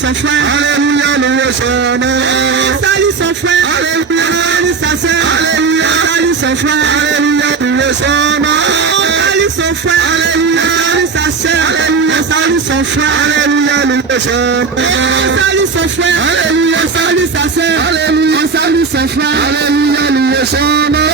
son frère. Alléluia, louez son nom. Salut son frère. Alléluia, salut sa sœur. Alléluia, salut son frère. Alléluia, louez son nom. Salut son frère. Alléluia, salut sa sœur. Alléluia, salut son frère. Alléluia, louez son nom. Salut son frère. Alléluia, salut sa sœur. Alléluia, salut son frère. Alléluia, louez son nom.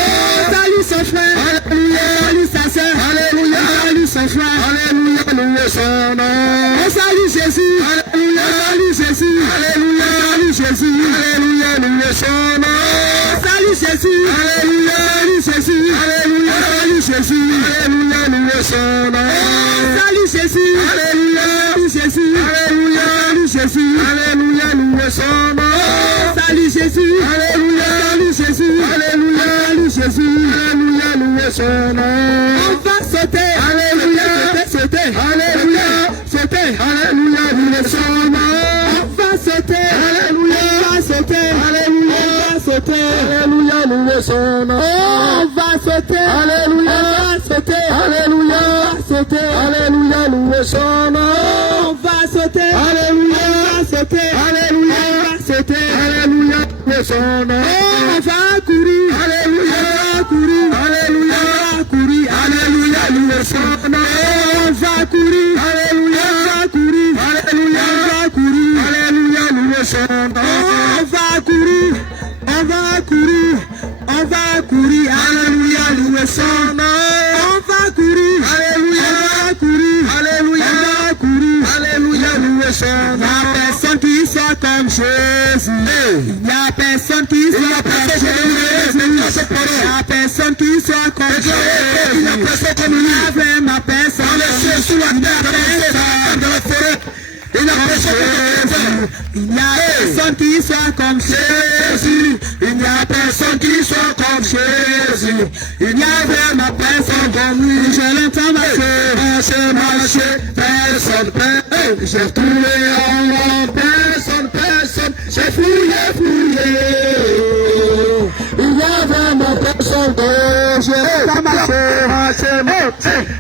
Salut son frère. Alléluia, salut sa sœur. Alléluia, salut son frère. Alléluia, louez son nom. Salut Jésus. Alléluia, salut Jésus. Alléluia, salut Jésus. Alléluia, louez son nom. Salut Jésus. Alléluia, salut Jésus. Alléluia, salut Jésus. Alléluia, louez son nom. Salut Jésus. Alléluia, salut Jésus. Alléluia, salut Jésus. Alléluia, louez son nom. Salut Jésus. Alléluia, salut Jésus. Alléluia, salut Jésus. Alléluia, louez son nom. On va sauter. Alléluia, sauter. Alléluia, sauter. Alléluia, louez son nom. On va sauter. Alléluia, on va sauter. Alléluia, on va sauter. Alléluia, louez son nom. On va sauter. Alléluia, on va sauter. Alléluia, on va sauter. Alléluia, louez son nom. On va sauter. Alléluia, on va sauter. Alléluia, on va sauter. Alléluia, louez son nom. On va courir. Alléluia, on va courir. Alléluia, on va courir. Alléluia, louez son nom. On va courir. Alléluia, on va courir. Alléluia, on va courir. Alléluia, louez son nom. On va courir. On va courir. On va courir. Alléluia, louez son nom. On va courir. Alléluia, On va courir. Alléluia, On va courir. Alléluia, louez son Il n'y nom. a personne qui soit comme Jésus. Il n'y a personne qui soit comme Jésus. Il n'y a personne qui soit comme Jésus. Il n'y a vraiment personne. Il n'y a personne qui soit comme Jésus. Il n'y a personne qui soit comme Jésus. Il n'y a vraiment personne comme lui. Je l'entends marcher, marcher, personne, personne. J'ai trouvé en moi, personne, personne. J'ai fouillé. Il n'y a vraiment personne que je l'entends marcher,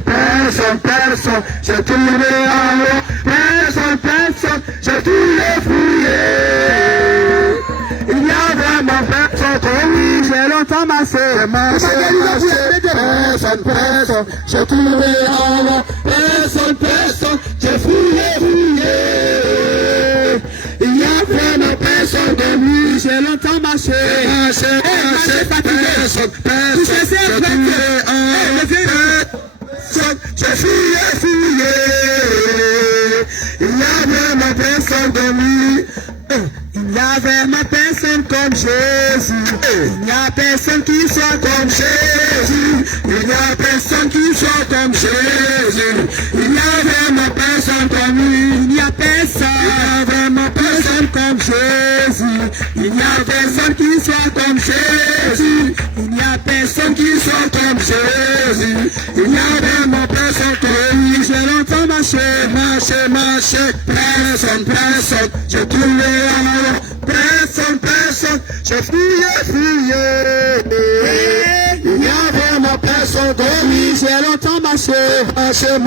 personne, personne. J'ai trouvé en moi, personne, j'ai tout fouillé. Il n'y a vraiment personne comme lui. J'ai longtemps marché, personne, j'ai trouvé en moi, personne, j'ai fouillé. Il n'y a vraiment personne comme lui. J'ai longtemps marché, personne, j'ai fouillé. Il n'y a vraiment personne comme lui. Il n'y a vraiment personne comme Jésus. Il n'y a personne qui soit comme Jésus. Il n'y a personne qui soit comme Jésus. Il n'y a vraiment personne comme lui. Il n'y a personne. Il n'y a vraiment personne comme Jésus. Il n'y a personne qui soit comme Jésus. Il n'y a personne qui soit comme Jésus. Il n'y a vraiment personne comme lui. Je l'entends marcher, personne, j'ai trouvé amour, personne, j'ai fouillé. Il n'y a vraiment personne comme lui. J'ai longtemps marché, personne,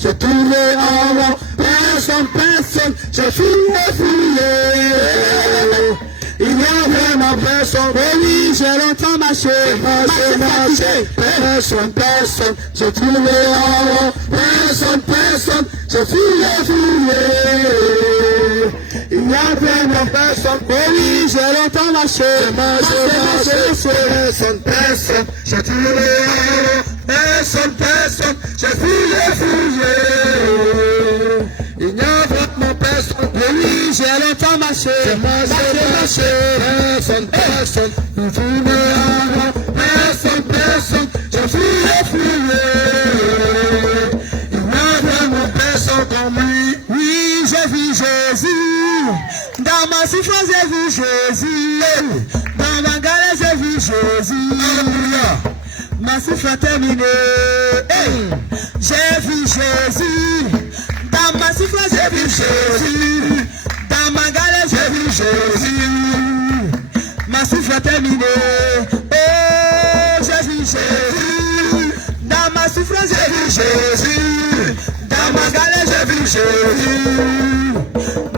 j'ai trouvé amour, personne, j'ai fouillé. Il n'y a vraiment personne comme lui. J'ai longtemps marché, personne, j'ai trouvé amour, personne, j'ai fouillé. Il n'y a vraiment personne comme lui. J'ai longtemps marché, personne, j'ai trouvé amour, personne, j'ai fouillé. Il n'y a vraiment personne comme lui. J'ai longtemps marché, personne, j'ai trouvé amour, personne, j'ai fouillé. Il n'y a vraiment personne comme lui. Oui, j'ai vu Jésus. Dans ma souffrance, j'ai vu Jésus. Dans ma galère, j'ai vu Jésus. Ma souffrance terminée. J'ai vu Jésus. Dans ma souffrance, j'ai vu Jésus. Dans ma galère, j'ai vu Jésus. Ma souffrance terminée. Oh, j'ai vu Jésus. Dans ma souffrance, j'ai vu Jésus. Dans ma galère, j'ai vu Jésus.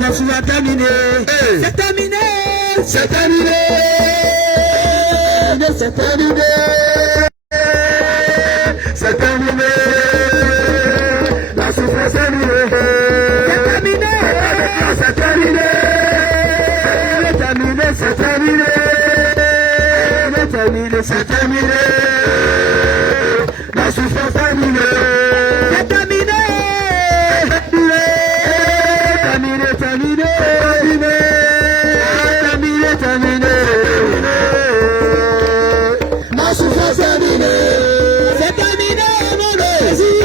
Merci à terminer. C'est terminé. C'est terminé. C'est terminé. C'est terminé. La souffrance est terminée. C'est terminé. C'est terminé. C'est terminé. C'est terminé. C'est terminé. C'est terminé. La souffrance est terminée. C'est terminé. Terminé. Terminé. Terminé. Terminé. La souffrance est terminée. C'est terminé, mon Jésus.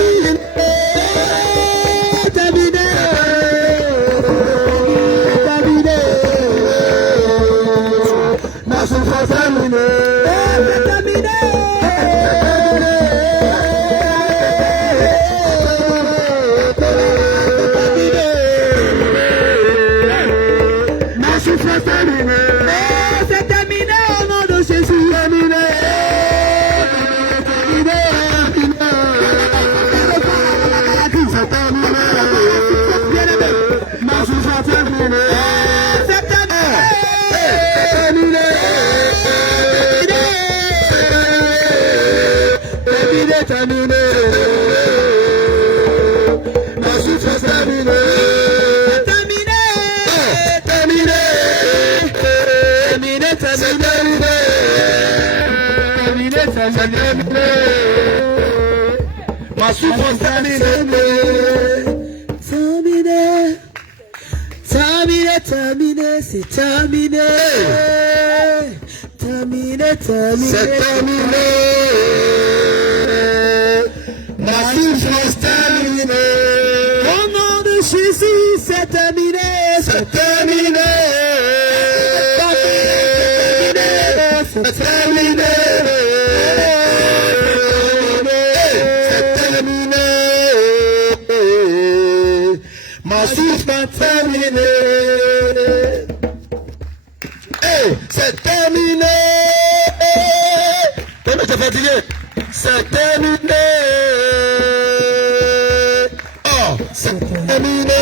Terminé. Terminé. La souffrance est terminée. C'est terminé. Ma souffrance est terminée. C'est terminé au nom de Jésus. Terminé. C'est terminé. Ma souffrance est terminée. C'est terminé. Terminé. Terminé. Ma souffrance est terminée. Ma souffrance terminée. Terminé. Terminé, terminé, c'est terminé. Terminé, terminé. C'est terminé. Ma souffrance terminée. Au nom de Jésus, c'est terminé. C'est terminé. C'est terminé. C'est terminé. Ma souffrance terminée. C'est terminé. Comment t'es fatigué? C'est terminé. Oh, c'est terminé.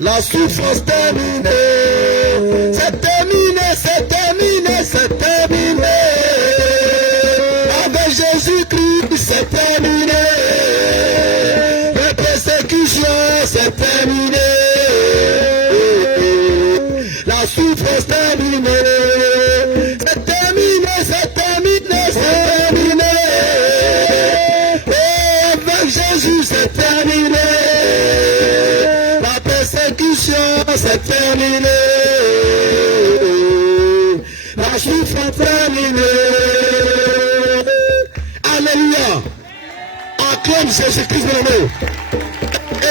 La souffrance terminée. C'est terminé, c'est terminé, c'est terminé. Avec Jésus-Christ, c'est terminé. La persécution, c'est terminé. La souffrance terminée. C'est terminé, c'est terminé, c'est terminé. Et avec Jésus, c'est terminé. La persécution, c'est terminé. La souffrance terminée. Alléluia. Acclame Jésus-Christ mon amour. Et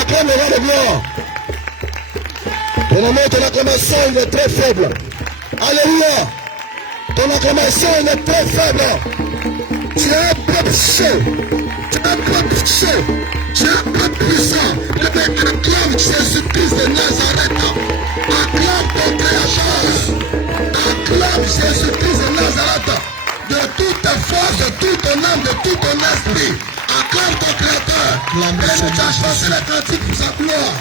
acclame le roi de gloire. Mon amour, ton acclamation, il est très faible. Alléluia. Ton acclamation, il est très faible. Tu es un peuple chaud. Tu es un peuple chaud. Tu es un peuple puissant. Acclame Jésus-Christ de Nazareth. Acclame ton créateur. Acclame Jésus-Christ de Nazareth. De toute ta force, de toute ton âme, de tout ton esprit. Acclame ton créateur. Et nous tu as chanté les cantiques pour sa gloire.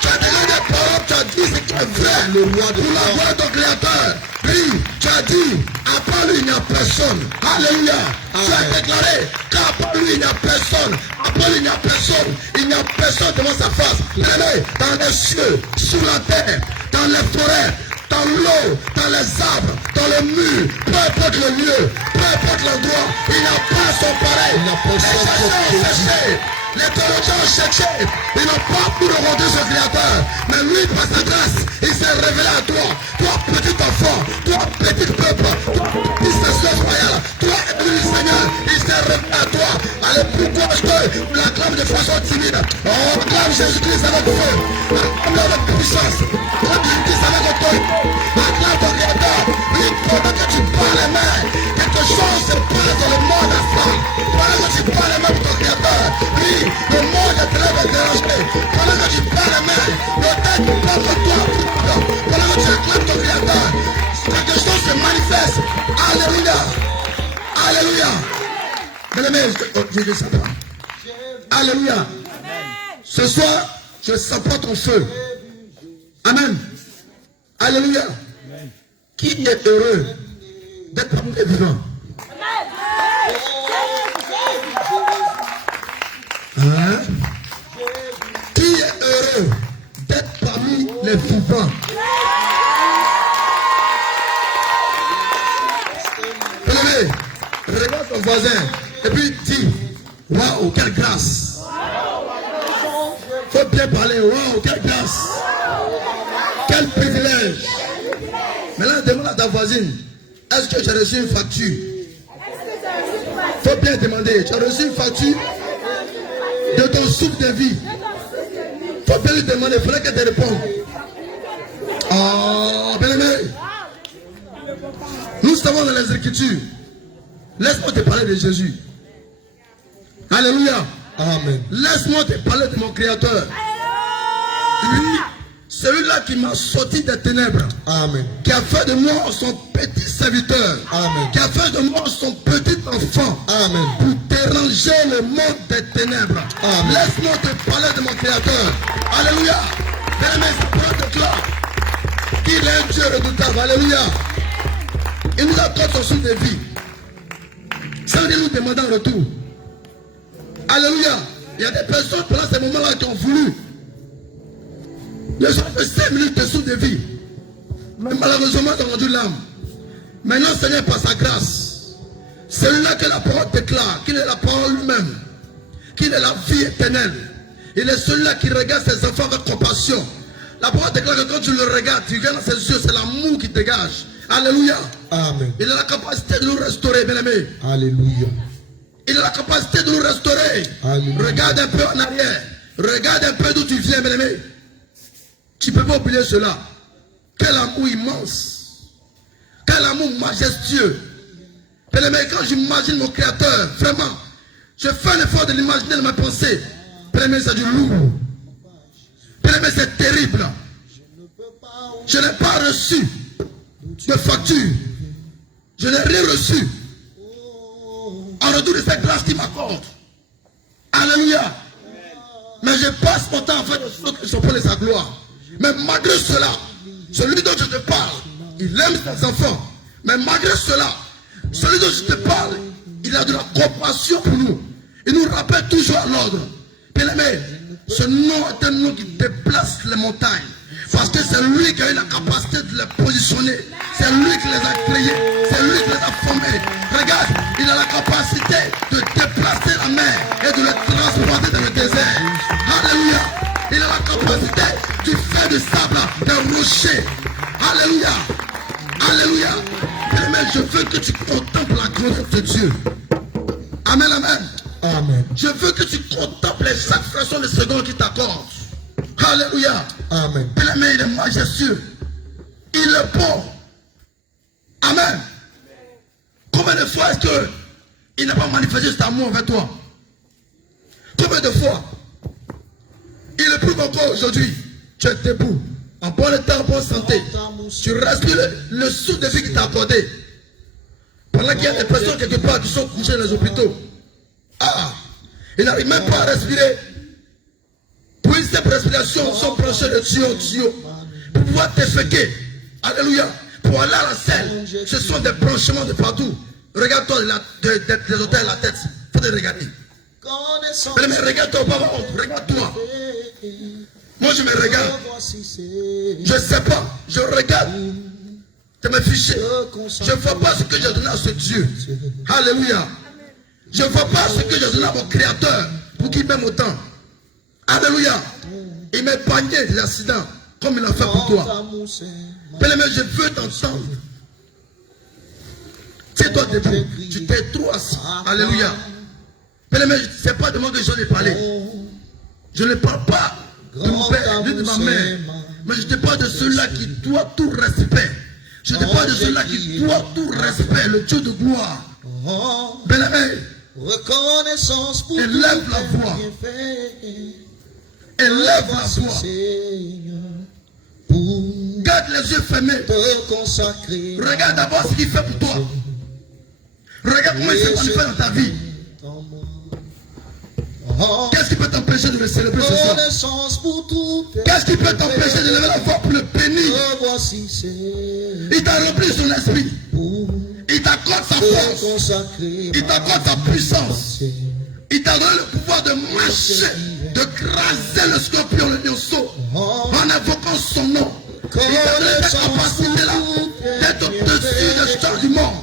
Tu as donné des paroles, tu as dit ce qui est vrai. Le roi de la gloire de ton créateur. Oui, tu as dit, à part lui, il n'y a personne. Alléluia. Tu as déclaré qu'à part lui, il n'y a personne. À part lui, il n'y a personne. Il n'y a personne devant sa face. Allez, dans les cieux, sous la terre, dans les forêts, dans l'eau, dans les arbres, dans le mur, peu importe le lieu, peu importe l'endroit, il n'y a pas son pareil. Les théologiens ont cherché, ils n'ont pas pu le rendre ce créateur. Mais lui, par sa grâce, il s'est révélé à toi. Toi, petit enfant, toi, petit peuple, toi, petit seigneur royal, toi, élu Seigneur, il s'est révélé à toi. Allez, pourquoi je te l'acclame de façon timide? On acclame Jésus-Christ avec feu, acclame avec puissance, acclame Jésus-Christ avec autorité, acclame ton créateur. Oui, pendant que tu parles les mains, quelque chose se passe dans le monde astral. Pendant que tu parles les mains pour ton créateur, oui, le monde est très dérangé. Pendant que tu parles les mains, le tête porte toi. Pendant que tu acclames ton créateur, quelque chose se manifeste. Alléluia. Alléluia. Bien-aimés, je dis ça. Alléluia. Ce soir, je supporte ton feu. Amen. Alléluia. Qui est heureux d'être parmi les vivants? Hein? Qui est heureux d'être parmi les vivants? Allez, regarde ton voisin et puis dis, waouh, quelle grâce. Faut bien parler, waouh, quelle grâce. Quel privilège. Maintenant, demande à ta voisine, est-ce que tu as reçu une facture? Faut bien demander, tu as reçu une facture de ton souffle de vie? Faut bien lui demander, il faudrait qu'elle te réponde. Oh, bien aimé. Nous savons dans les Écritures. Laisse-moi te parler de Jésus. Alléluia. Amen. Laisse-moi te parler de mon Créateur. Celui-là qui m'a sorti des ténèbres. Amen. Qui a fait de moi son petit serviteur. Amen. Qui a fait de moi son petit enfant. Amen. Pour déranger le monde des ténèbres. Amen. Laisse-moi te parler de mon Créateur. Alléluia. Bien-aimé, sa parole déclare qu'il est un Dieu redoutable. Alléluia. Il nous accorde son souffle de vie. Ça veut dire nous demander en retour. Alléluia. Il y a des personnes pendant ces moments-là qui ont voulu ne sont que 5 minutes de souffle de vie. Mais malheureusement, ils ont rendu l'âme. Maintenant, Seigneur, par sa grâce, celui-là que la parole déclare, qu'il est la parole lui-même, qu'il est la vie éternelle. Il est celui-là qui regarde ses enfants avec compassion. La parole déclare que quand tu le regardes, tu regardes dans ses yeux, c'est l'amour qui dégage. Alléluia. Amen. Il a la capacité de nous restaurer, bien-aimés. Alléluia. Il a la capacité de nous restaurer. Alléluia. Regarde un peu en arrière. Regarde un peu d'où tu viens, bien-aimé. Tu ne peux pas oublier cela. Quel amour immense. Quel amour majestueux. Bien-aimé, quand j'imagine mon Créateur, vraiment, je fais un effort de l'imaginer dans ma pensée. Bien-aimé, c'est du lourd. Bien-aimé, c'est terrible. Je n'ai pas reçu de facture. Je n'ai rien reçu en retour de cette grâce qu'il m'accorde. Alléluia. Mais je passe mon temps à faire des choses qui sont pour sa gloire. Mais malgré cela, celui dont je te parle, il aime ses enfants. Mais malgré cela, celui dont je te parle, il a de la compassion pour nous. Il nous rappelle toujours à l'ordre. Bien-aimé, ce nom est un nom qui déplace les montagnes. Parce que c'est lui qui a eu la capacité de les positionner. C'est lui qui les a créés. C'est lui qui les a formés. Regarde, il a la capacité de déplacer la mer et de les transporter dans le désert. Alléluia. Il a la capacité de faire du sable, des rochers. Alléluia. Alléluia. Mais je veux que tu contemples la grandeur de Dieu. Amen, amen. Amen. Je veux que tu contemples chaque fraction de seconde qu'il t'accorde. Alléluia. Amen. Bien-aimé, il est majestueux. Il est bon. Amen. Combien de fois est-ce qu'il n'a pas manifesté cet amour avec toi? Combien de fois? Il le prouve encore aujourd'hui. Tu es debout, en bon état, en bonne santé. Tu respires le souffle de vie qu'il t'a accordé. Pendant qu'il y a des personnes quelque part qui sont couchées dans les hôpitaux. Ah, il n'arrive même pas à respirer. Pour une simple respiration, ils sont branchés de tuyau en tuyau. Pour pouvoir déféquer. Alléluia. Pour aller à la selle, ce sont des branchements de partout. Regarde-toi des hôtels à la tête. Il faut te regarder. Mais regarde-toi, papa, regarde-toi. Moi, je me regarde. Je ne sais pas. Je regarde. Tu me fiché. Je ne vois pas ce que j'ai donné à ce Dieu. Alléluia. Je ne vois pas ce que j'ai donné à mon Créateur pour qu'il m'aime autant. Alléluia. Il m'a épargné des accidents comme il a fait pour toi. Bien-aimé, je veux t'entendre. C'est toi debout. Tu t'es trop assis. Alléluia. Bien-aimé, ce n'est pas de moi que j'en ai parlé. Je ne parle pas de mon père, ni de ma mère. Mais je te parle de celui-là qui doit tout respect. Je te parle de celui-là qui doit tout respect, le Dieu de gloire. Bien-aimé, Reconnaissance pour élève la voix. Élève la voix. Garde les yeux fermés. Regarde d'abord ce qu'il fait pour toi. Regarde comment il se manifeste dans ta vie. Qu'est-ce qui peut t'empêcher de le célébrer ce soir? Reconnaissance pour tout. Qu'est-ce qui peut t'empêcher de lever la voix pour le bénir? Voici c'est Il t'a rempli son esprit. Il t'accorde sa force. Il t'accorde sa puissance. Il t'a donné le pouvoir de marcher, de craser le scorpion, le lionceau, en invoquant son nom. Il t'a donné cette capacité-là d'être au-dessus des gens du monde.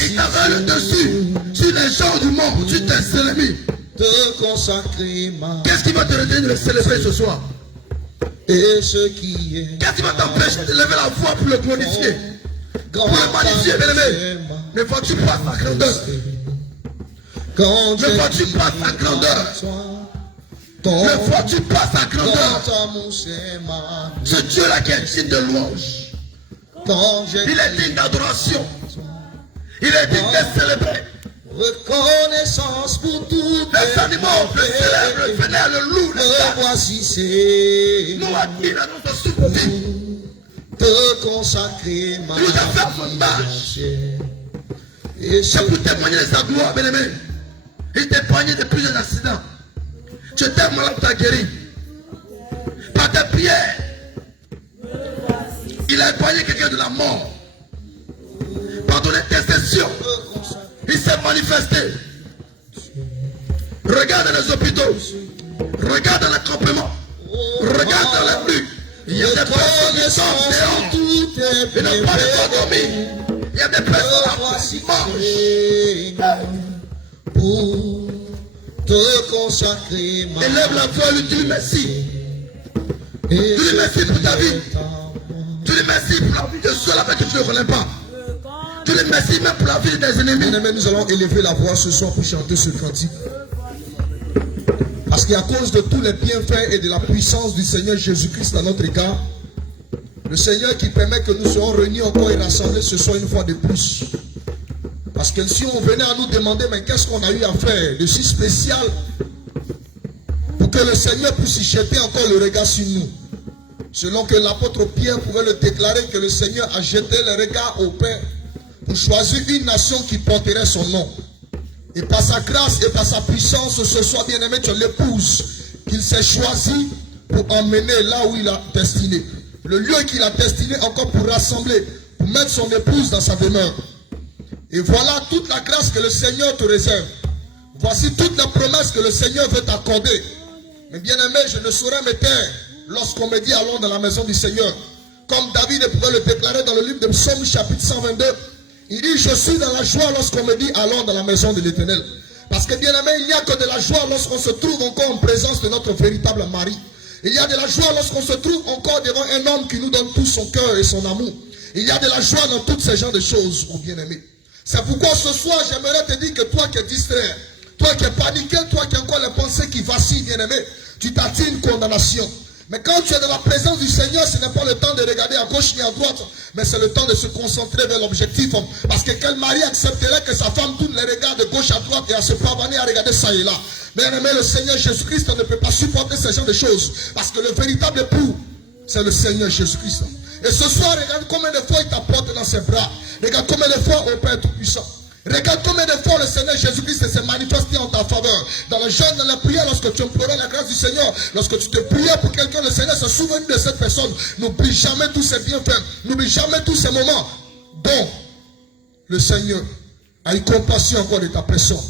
Il t'a donné le dessus sur les gens du monde, sur tes ennemis. Qu'est-ce qui va te retenir de le célébrer ce soir? Qu'est-ce qui va t'empêcher de lever la voix pour le glorifier? Pour le magnifier, bien-aimé. Ne vois-tu pas sa grandeur? Ne vois-tu pas sa grandeur? Ne vois-tu pas sa grandeur? Ce Dieu-là qui est digne de louange. Il est digne d'adoration. Il est digne de célébrer. Reconnaissance pour tout. Les animaux le célèbrent, le vénèrent, le louent, le voici c'est nous admirons notre souffle. te consacrer ma Il nous a fait son image. C'est pour témoigner de sa gloire, bien-aimé. Il t'a épargné de plusieurs accidents. Tu étais malade, tu as guéri. Par tes prières, il a épargné quelqu'un de la mort. Par ton intercession, il s'est manifesté. Regarde les hôpitaux. Regarde dans les campements. Regarde dans les rues. Il y a des personnes qui sont dehors. Ils n'ont pas de quoi dormir. Il y a des personnes qui mangent. Pour te consacrer ma Élève la voix, lui dis merci. Tu lui merci pour ta vie. Tu lui merci pour la vie de ceux avec qui tu ne connais pas. Tu lui merci même pour la vie des ennemis. Bien-aimés, nous allons élever la voix ce soir pour chanter ce cantique. Parce qu'à cause de tous les bienfaits et de la puissance du Seigneur Jésus-Christ à notre égard, le Seigneur qui permet que nous soyons réunis encore et rassemblés ce soir une fois de plus. Parce que si on venait à nous demander, mais qu'est-ce qu'on a eu à faire de si spécial pour que le Seigneur puisse y jeter encore le regard sur nous. Selon que l'apôtre Pierre pouvait le déclarer, que le Seigneur a jeté le regard au Père pour choisir une nation qui porterait son nom. Et par sa grâce et par sa puissance, ce soir, bien-aimé, tu es l'épouse qu'il s'est choisi pour emmener là où il a destiné. Le lieu qu'il a destiné encore pour rassembler, pour mettre son épouse dans sa demeure. Et voilà toute la grâce que le Seigneur te réserve. Voici toutes les promesses que le Seigneur veut t'accorder. Mais bien-aimé, je ne saurais me taire lorsqu'on me dit allons dans la maison du Seigneur. Comme David pouvait le déclarer dans le livre de Psaume chapitre 122. Il dit, je suis dans la joie lorsqu'on me dit allons dans la maison de l'Éternel. Parce que bien-aimé, il n'y a que de la joie lorsqu'on se trouve encore en présence de notre véritable mari. Il y a de la joie lorsqu'on se trouve encore devant un homme qui nous donne tout son cœur et son amour. Il y a de la joie dans toutes ces genres de choses, mon bien-aimé. C'est pourquoi ce soir, j'aimerais te dire que toi qui es distrait, toi qui es paniqué, toi qui as encore les pensées qui vacillent, bien-aimé, tu t'attires une condamnation. Mais quand tu es dans la présence du Seigneur, ce n'est pas le temps de regarder à gauche ni à droite, mais c'est le temps de se concentrer vers l'objectif. Parce que quel mari accepterait que sa femme tourne les regards de gauche à droite et à se pavaner à regarder ça et là? Bien-aimé, le Seigneur Jésus-Christ ne peut pas supporter ce genre de choses. Parce que le véritable époux, c'est le Seigneur Jésus-Christ. Et ce soir, regarde combien de fois il t'apporte dans ses bras. Regarde combien de fois au Père Tout-Puissant. Regarde combien de fois le Seigneur Jésus-Christ s'est manifesté en ta faveur. Dans le jeûne, dans la prière, lorsque tu implorais la grâce du Seigneur, lorsque tu te priais pour quelqu'un, le Seigneur se souvient de cette personne. N'oublie jamais tous ces bienfaits. N'oublie jamais tous ces moments dont le Seigneur a eu compassion encore de ta personne.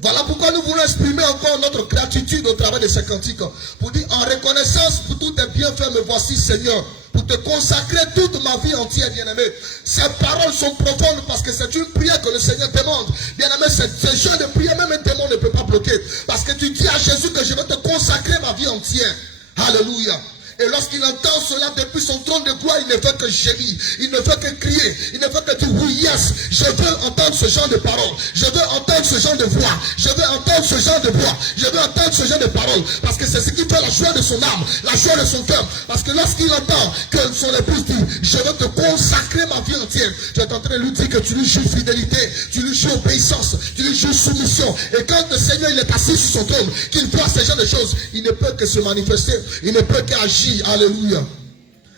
Voilà pourquoi nous voulons exprimer encore notre gratitude au travers de ces cantiques. Pour dire en reconnaissance pour tous tes bienfaits, me voici Seigneur. Pour te consacrer toute ma vie entière, bien-aimé. Ces paroles sont profondes parce que c'est une prière que le Seigneur demande. Bien-aimé, ce genre de prière, même un démon ne peut pas bloquer. Parce que tu dis à Jésus que je vais te consacrer ma vie entière. Alléluia. Et lorsqu'il entend cela depuis son trône de gloire, il ne veut que gémir, il ne veut que crier, il ne veut que dire oui, yes, je veux entendre ce genre de paroles, je veux entendre ce genre de voix, je veux entendre ce genre de voix, je veux entendre ce genre de paroles, parce que c'est ce qui fait la joie de son âme, la joie de son cœur. Parce que lorsqu'il entend que son épouse dit, je veux te consacrer ma vie entière, tu es en train de lui dire que tu lui joues fidélité, tu lui joues obéissance, tu lui joues soumission. Et quand le Seigneur il est assis sur son trône, qu'il voit ce genre de choses, il ne peut que se manifester, il ne peut qu'agir. Alléluia.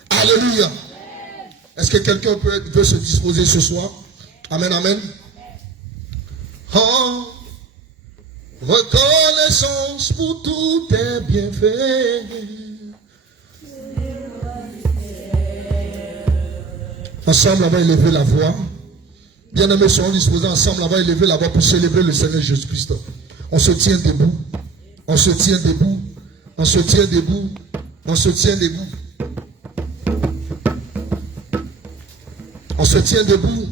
Alléluia. Est-ce que quelqu'un veut se disposer ce soir? Amen, amen. Oh, Reconnaissance pour tous tes bienfaits. Ensemble, on va élever la voix. Bien-aimés, soyons disposés ensemble, on va élever la voix pour célébrer le Seigneur Jésus-Christ. On se tient debout. On se tient debout. On se tient debout. On se tient debout. On se tient debout.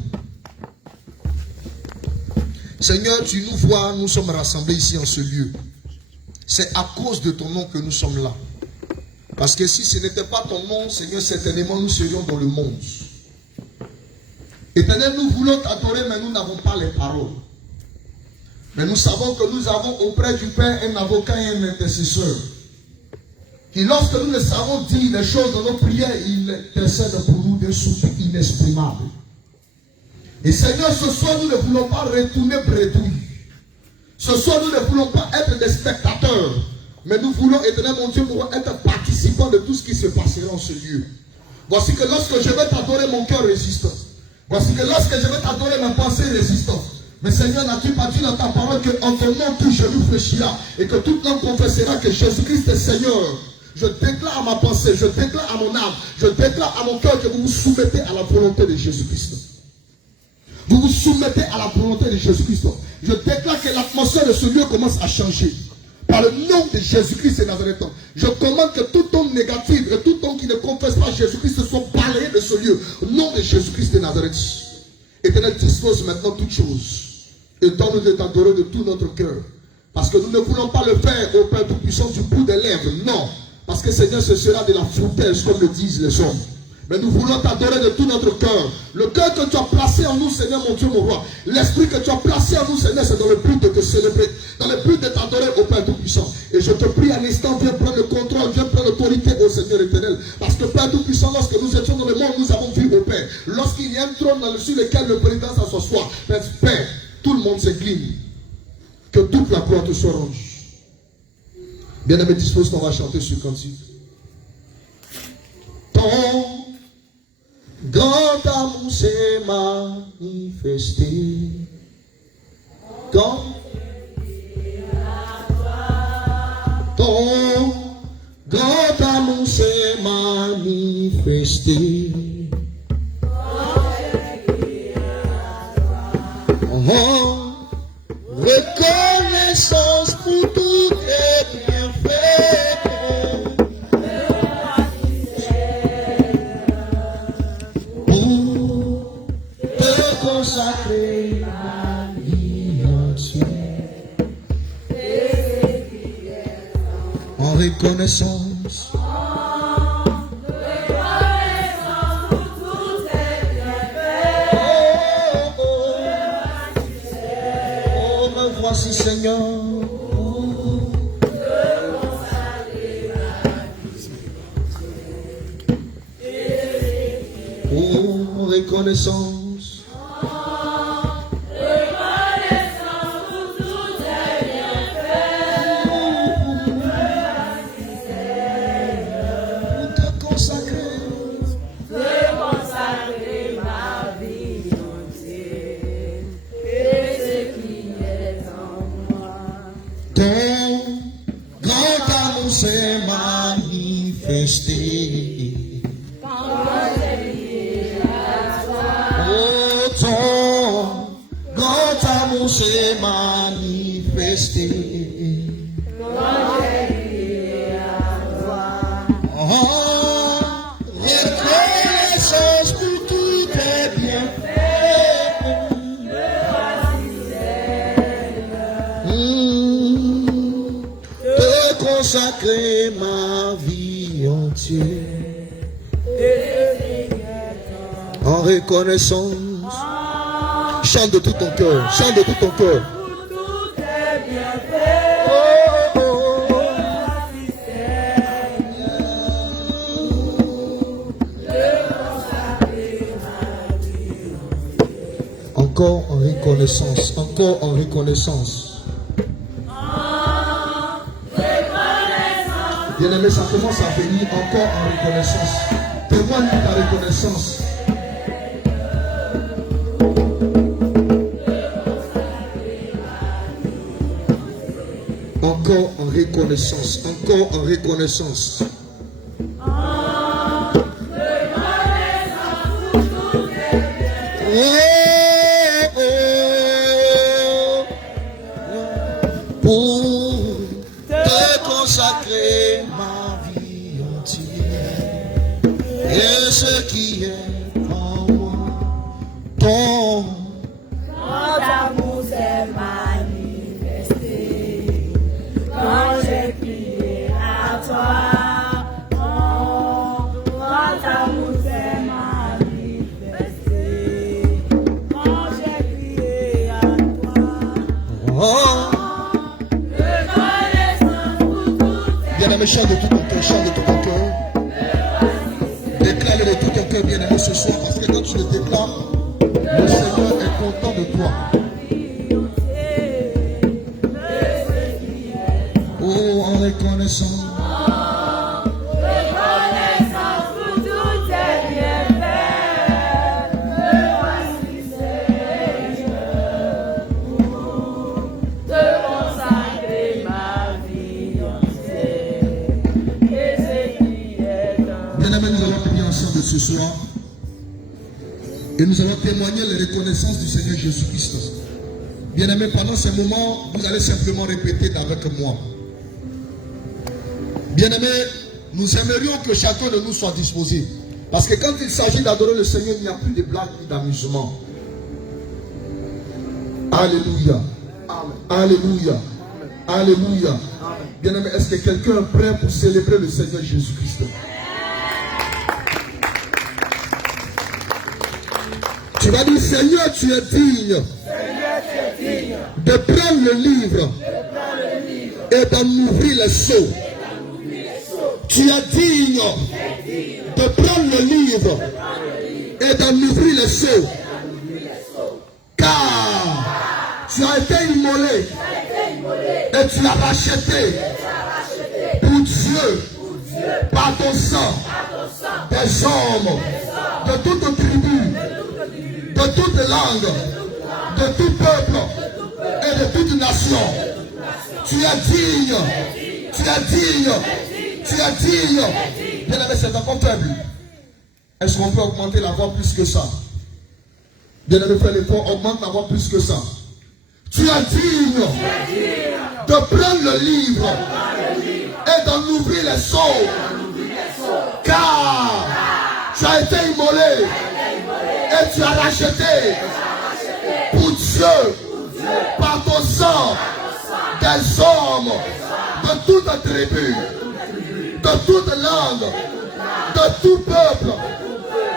Seigneur, tu nous vois, nous sommes rassemblés ici en ce lieu. C'est à cause de ton nom que nous sommes là. Parce que si ce n'était pas ton nom, Seigneur, certainement nous serions dans le monde. Éternel, nous voulons t'adorer, mais nous n'avons pas les paroles. Mais nous savons que nous avons auprès du Père un avocat et un intercesseur. Et lorsque nous ne savons dire les choses dans nos prières, il intercède pour nous d'un souffle inexprimable. Et Seigneur, ce soir, nous ne voulons pas retourner bredouille. Ce soir, nous ne voulons pas être des spectateurs. Mais nous voulons, éternel mon Dieu, pour être participants de tout ce qui se passera en ce lieu. Voici que lorsque je vais t'adorer, mon cœur résiste. Voici que lorsque je vais t'adorer, ma pensée résiste. Mais Seigneur, n'as-tu pas dit dans ta parole qu'en ton nom tout genou fléchira et que toute langue confessera que Jésus-Christ est Seigneur? Je déclare à ma pensée, je déclare à mon âme, je déclare à mon cœur que vous vous soumettez à la volonté de Jésus-Christ. Vous vous soumettez à la volonté de Jésus-Christ. Je déclare que l'atmosphère de ce lieu commence à changer. Par le nom de Jésus-Christ et Nazareth, je commande que tout homme négatif et tout homme qui ne confesse pas Jésus-Christ soit balayé de ce lieu. Au nom de Jésus-Christ et Nazareth. Éternel, dispose maintenant toutes choses. Et donne-nous de t'adorer de tout notre cœur. Parce que nous ne voulons pas le faire au Père Tout-Puissant du bout des lèvres. Non. Parce que Seigneur, ce sera de la foutaise, comme le disent les hommes. Mais nous voulons t'adorer de tout notre cœur. Le cœur que tu as placé en nous, Seigneur, mon Dieu, mon roi. L'esprit que tu as placé en nous, Seigneur, c'est dans le but de te célébrer. Dans le but de t'adorer au Père Tout-Puissant. Et je te prie à l'instant, viens prendre le contrôle, viens prendre l'autorité au Seigneur éternel. Parce que Père Tout-Puissant, lorsque nous étions dans le monde, nous avons vu au Père. Lorsqu'il y a un trône sur lequel le président s'assoit, Père, tout le monde s'incline. Que toute la gloire te soit rendue. Bien-aimé, dispose qu'on va chanter ce cantique. Ton grand amour s'est manifesté. Ton grand amour s'est manifesté. Reconnaissance pour tout tes bienfaits. Pour te consacrer ma vie entière. En reconnaissance. Voici Seigneur, pour reconnaissance, pour tout tes bienfaits, pour te consacrer ma vie entière, et ce qui est en moi. Ton grand amour s'est manifesté. Oh, ton grand amour s'est manifesté. Oh, reconnaissance pour tous tes bienfaits. Te consacrer ma vie entière. En reconnaissance. Chante de tout ton cœur. Chante de tout ton cœur. Encore en reconnaissance. Encore en reconnaissance. Bien-aimé, ça commence à venir encore en reconnaissance. Témoigne de ta reconnaissance. Encore en reconnaissance, encore en reconnaissance. Pour te consacrer ma vie entière et ce qui est en moi, ton amour s'est manifesté quand j'ai crié à toi. Ton amour s'est manifesté quand j'ai crié à toi. Bien-aimé, chante de tout ton cœur, chante de tout ton cœur. Déclare-le de tout ton cœur, bien-aimé, ce soir, parce que quand tu le déclares, le Seigneur est content de toi. Oh, en reconnaissant. Pour tous tes bienfaits, me voici Seigneur, pour te consacrer ma vie entière, et ce qui est en Bien-aimé, nous allons prier ensemble ce soir. Et nous allons témoigner la reconnaissance du Seigneur Jésus-Christ. Bien-aimé, pendant ce moment, vous allez simplement répéter avec moi. Bien-aimé, nous aimerions que chacun de nous soit disposé. Parce que quand il s'agit d'adorer le Seigneur, il n'y a plus de blagues ni d'amusement. Alléluia. Alléluia. Alléluia. Bien-aimé, est-ce que quelqu'un est prêt pour célébrer le Seigneur Jésus-Christ? Tu vas dire, Seigneur, tu es digne de prendre le livre et d'en ouvrir les sceaux. Tu es digne de prendre le livre et d'en ouvrir les sceaux. Car tu as été immolé et tu as racheté pour Dieu par ton sang des hommes de toute tribu, de toute langue, de tout peuple et de toute nation. Tu es digne, tu es digne, tu es digne. Bien-aimé, c'est encore faible. Est-ce qu'on peut augmenter la voix plus que ça? Bien-aimé, fais l'effort, augmente la voix plus que ça. Tu es digne de prendre le livre et d'en ouvrir les sceaux. Car tu as été immolé et tu as racheté pour Dieu par ton sang des hommes de toute tribu, de toute langue, de tout peuple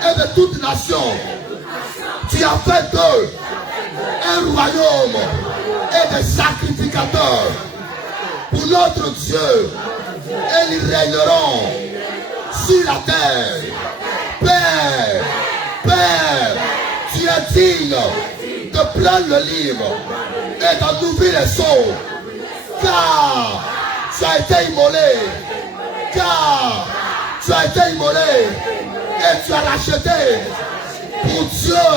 et de toute nation. Tu as fait d'eux un royaume et des sacrificateurs pour notre Dieu, et ils régneront sur la terre. Père, Père, tu es digne de prendre le livre et d'en ouvrir les sceaux, car tu as été immolé, car tu as été immolé et tu as racheté pour Dieu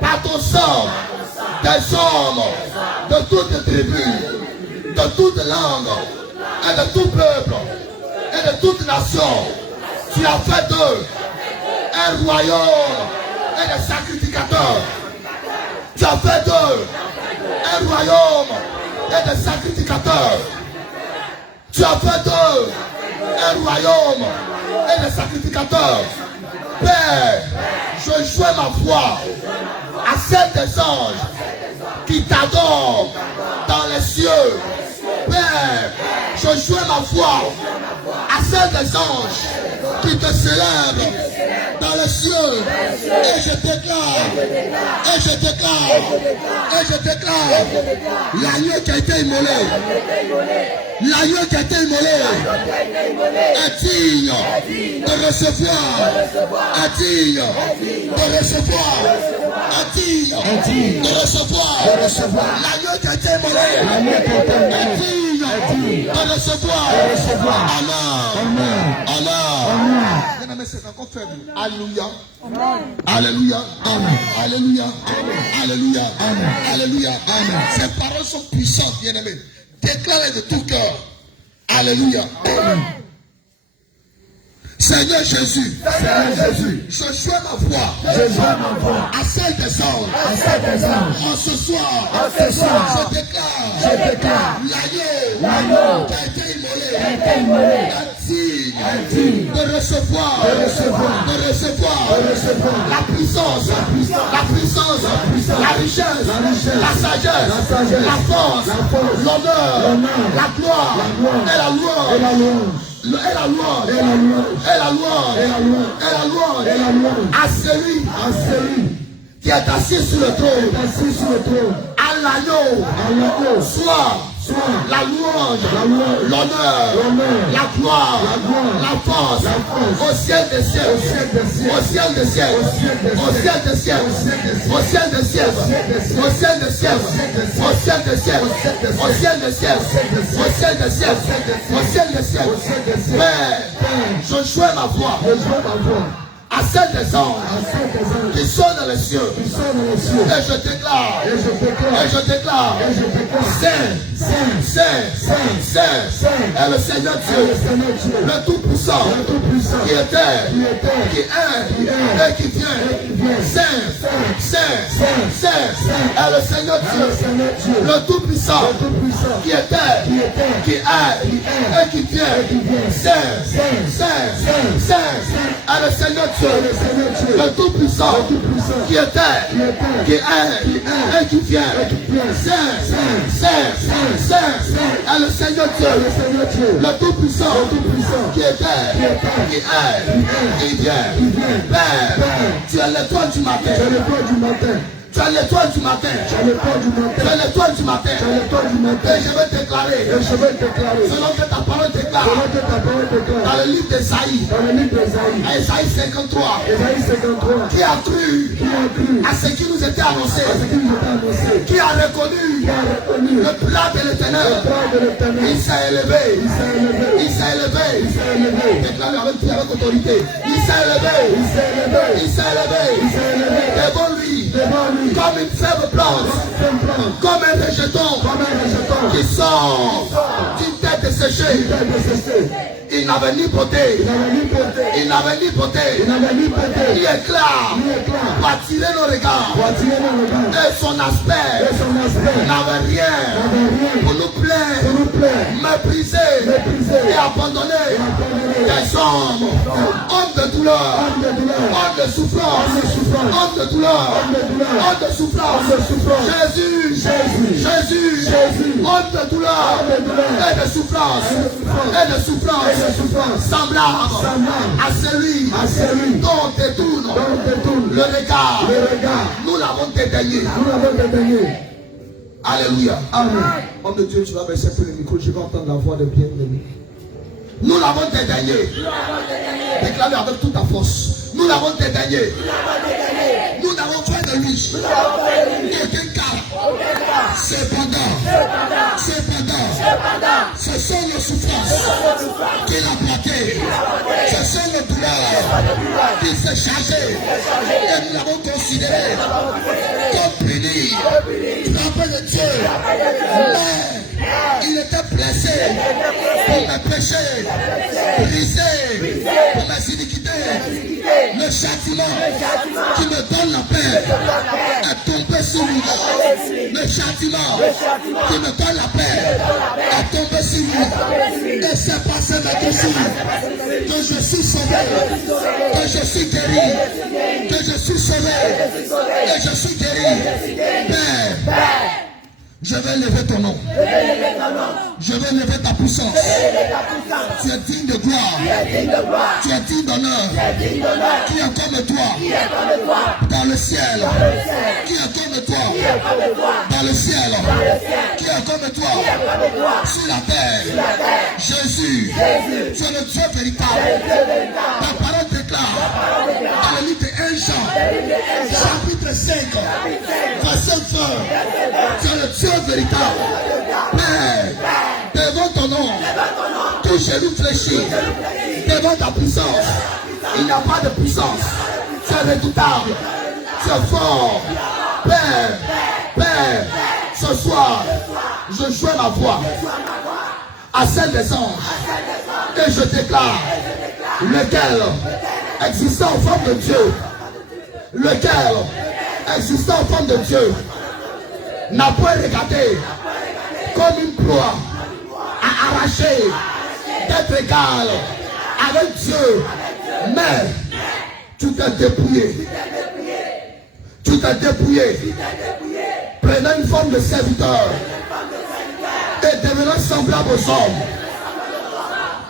par ton sang des hommes de toutes tribus, de toute langue et de tout peuple et de toute nation. Tu as fait d'eux un royaume et des sacrificateurs. Tu as fait d'eux un royaume et des sacrificateurs. Tu as fait d'eux un royaume et des sacrificateurs. Père, je joins ma foi à celle des anges qui t'adorent dans les cieux. Père, je joins ma foi à celle des anges qui te célèbrent dans les cieux. Et je déclare, l'agneau qui a été immolé, l'agneau qui a été immolé est digne de recevoir, est digne de recevoir, est digne de recevoir, l'agneau qui a été immolé est digne de recevoir. Amen. Bien-aimé, c'est encore faible. Alléluia. Alléluia. Alléluia. Alléluia. Alléluia. Ces paroles sont puissantes, bien-aimés. Déclare de tout cœur. Alléluia. Seigneur Jésus, je joins ma voix à celle des anges. En ce soir, je déclare l'agneau qui a été immolé, indigne de recevoir la puissance, la richesse, la sagesse, la force, l'honneur, la gloire et la louange. Et la louange à celui qui est assis sur le trône, à l'agneau, soit la louange, l'honneur, la gloire, la force, au ciel des ciels, au ciel des ciels, au ciel des ciels, au ciel des ciels, au ciel des ciels, au ciel des ciels, au ciel des ciels, au ciel des ciels, au ciel des ciels. Père, je joins ma voix à celle des anges qui sont dans les cieux. Et je déclare, Saint est le Seigneur Dieu, le Tout-Puissant, qui était, qui est et qui vient. Saint est le Seigneur Dieu, le Tout-Puissant, qui était, qui est et qui vient. Saint est le Seigneur Dieu, le Tout-Puissant, qui était, qui est et qui vient. Saint est le Seigneur Dieu, le Tout-Puissant, qui était, qui est, qui vient. Père, tu es l'étoile du matin. Tu as l'étoile du matin. Tu as l'étoile du matin. Et je vais déclarer. Selon que ta parole déclare. Dans le livre d'Esaïe. Esaïe 53. Qui a cru à ce qui nous était annoncé. Qui a reconnu le plan de l'Éternel. Il s'est élevé. Il s'est élevé. Déclaré avec autorité. Il s'est élevé. Il s'est élevé. Devant lui. Comme une faible plante, comme un rejeton qui sort d'une tête desséchée. Il n'avait ni beauté, il n'avait ni beauté, ni éclat pour attirer nos regards. Et son aspect n'avait rien pour nous plaire, mépriser et abandonner. Des hommes, hommes de douleur, hommes de souffrance, hommes de douleur, hommes de souffrance. Jésus, homme de douleur et de souffrance, semblable à celui dont détourne le regard. Nous l'avons dédaigné. Alléluia. Amen. Homme de Dieu, tu vas baisser un peu le micro, je vais entendre la voix de bien-aimé. Nous l'avons dédaigné. Déclarez avec toute ta force. Nous l'avons dédaigné. Nous n'avons fait de lui aucun cas. Cependant, ce sont nos souffrances qu'il a portées. Ce sont nos douleurs qu'il s'est chargé. Et nous l'avons considéré comme puni. Frappé de Dieu. Mais il était blessé pour mes péchés, brisé pour mes iniquités. Le châtiment qui me donne la paix est tombé sur lui. Le châtiment qui me donne la paix est tombé sur lui. Et c'est passé maintenant que je suis sauvé, que je suis guéri, que je suis sauvé et je suis guéri. Père, je vais lever ton nom. Je vais lever ta puissance. Tu es digne de gloire. Tu es digne d'honneur. Qui est comme toi dans le ciel? Qui est comme toi dans le ciel? Qui est comme toi sur la terre? Jésus, tu es le Dieu véritable. Ta parole déclare dans le livre de 1 Jean, chapitre 5, verset 20. Tu es le Dieu véritable. Père, devant ton nom, tout genou fléchit. Devant ta puissance, il n'y a pas de puissance. Tu es redoutable. Tu es fort. Père, ce soir, Je joins ma voix à celle des anges. Et je déclare lequel existant en forme de Dieu, lequel existant en forme de Dieu n'a point regardé comme une proie à arracher d'être égal avec Dieu, mais tu t'es dépouillé. Tu t'es dépouillé, prenant une forme de serviteur et devenant semblable aux hommes,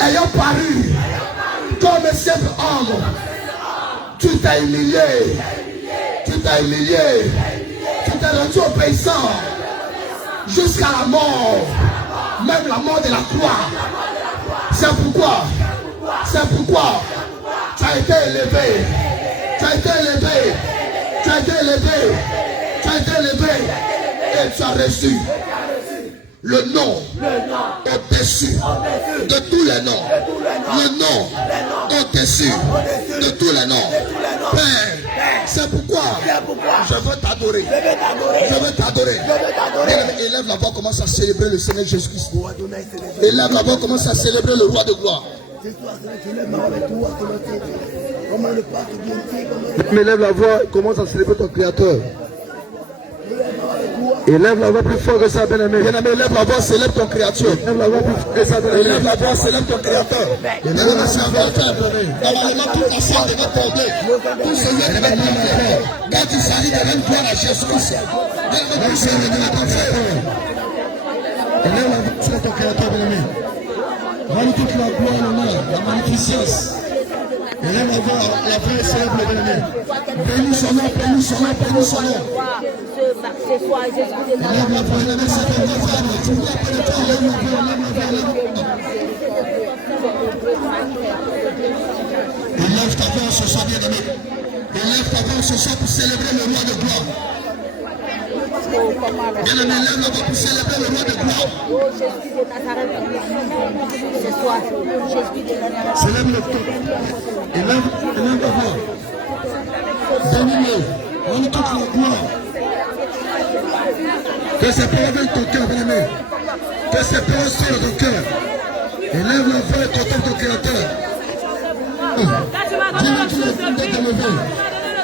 ayant paru comme un simple homme. Tu t'es humilié, tu t'es humilié, tu t'es rendu obéissant jusqu'à la mort, même la mort de la croix. C'est pourquoi tu as été élevé, tu as été élevé, tu as été élevé, tu as été élevé et tu as reçu le nom au-dessus de tous les noms, le nom au-dessus de tous les noms. Père, c'est pourquoi je veux t'adorer, je veux t'adorer. Élève la voix, commence à célébrer le Seigneur Jésus-Christ. Élève la voix, commence à célébrer le roi de gloire. Élève la voix, commence à célébrer ton Créateur. Élève la voix plus fort que ça, bien-aimé. Bien-aimé, élève la voix, célèbre ton Créateur. Élève la voix plus fort que ça, bien-aimé. Élève la voix, célèbre ton Créateur. Normalement, toute la salle est accordée. Tout ce lieu est accordé. Quand il s'agit de rendre gloire à Jésus-Christ, tout ce lieu est accordé. Élève la voix, célèbre ton Créateur, bien-aimé. Rends toute la gloire, l'honneur, la magnificence. Élève la voix, la vraie célèbre, bien-aimé. Bénis son nom, bénis son nom, bénis son nom. Élève la voix, élève sa femme, tu vois, élève la voix. Élève ta voix ce soir, bien-aimé. Élève ta voix ce soir pour célébrer le roi de gloire. Bien-aimé, lève la voix pour célébrer le roi de gloire. Célèbre le temps. Élève la voix. Bénis-le. Donne toute la gloire. Que ces paroles viennent ton cœur, bien-aimé. Que ces paroles soient dans ton cœur. Élève la voix et contente ton Créateur. Dis-le qu'il est digne d'être élevé.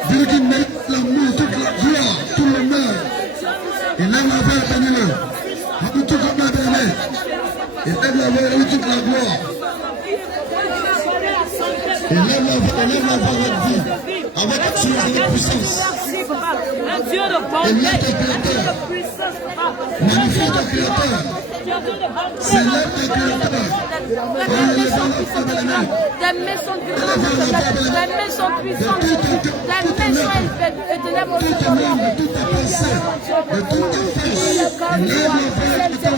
Dis-le qu'il mérite l'amour, toute la gloire, tout l'honneur. Élève la voix et bénis-le. Avec toute l'honneur, bien-aimé. Élève la voix et toute la gloire. Élève la voix avec vie. Avec action et avec puissance. Un Dieu de bonté, un Dieu de puissance. Magnifique ton Créateur. Célèbre ton Créateur. Tes mains sont puissantes, tes mains sont puissantes, tes mains sont élevées, de toute ta pensée, de toute ta force. Élève la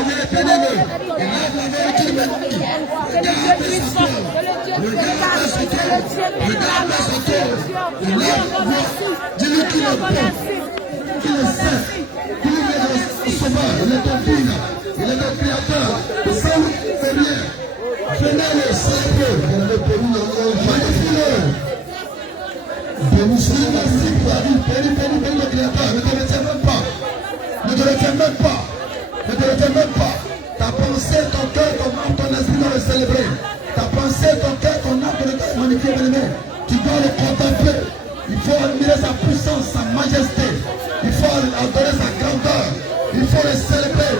voix et bénis-le. Élève la voix et bénis-le. Regarde son cœur. Regarde son cœur. Regarde son cœur. Élève la voix. Dis-lui qu'il est bon, qu'il est saint, qu'il est le sauveur, il est ton guide, il est le créateur, le salut est bien. Venez-le, célèbre, magnifique-le. Bénis-le, merci pour la vie, bénis le créateur, ne te retiens même pas, ne te retiens même pas, ne te retiens même pas. Ta pensée, ton cœur, ton âme, ton esprit doivent le célébrer. Ta pensée, ton cœur, ton âme doivent le magnifier, bien-aimé. Tu dois le contempler. Il faut admirer sa puissance, sa majesté. Il faut adorer sa grandeur. Il faut le célébrer.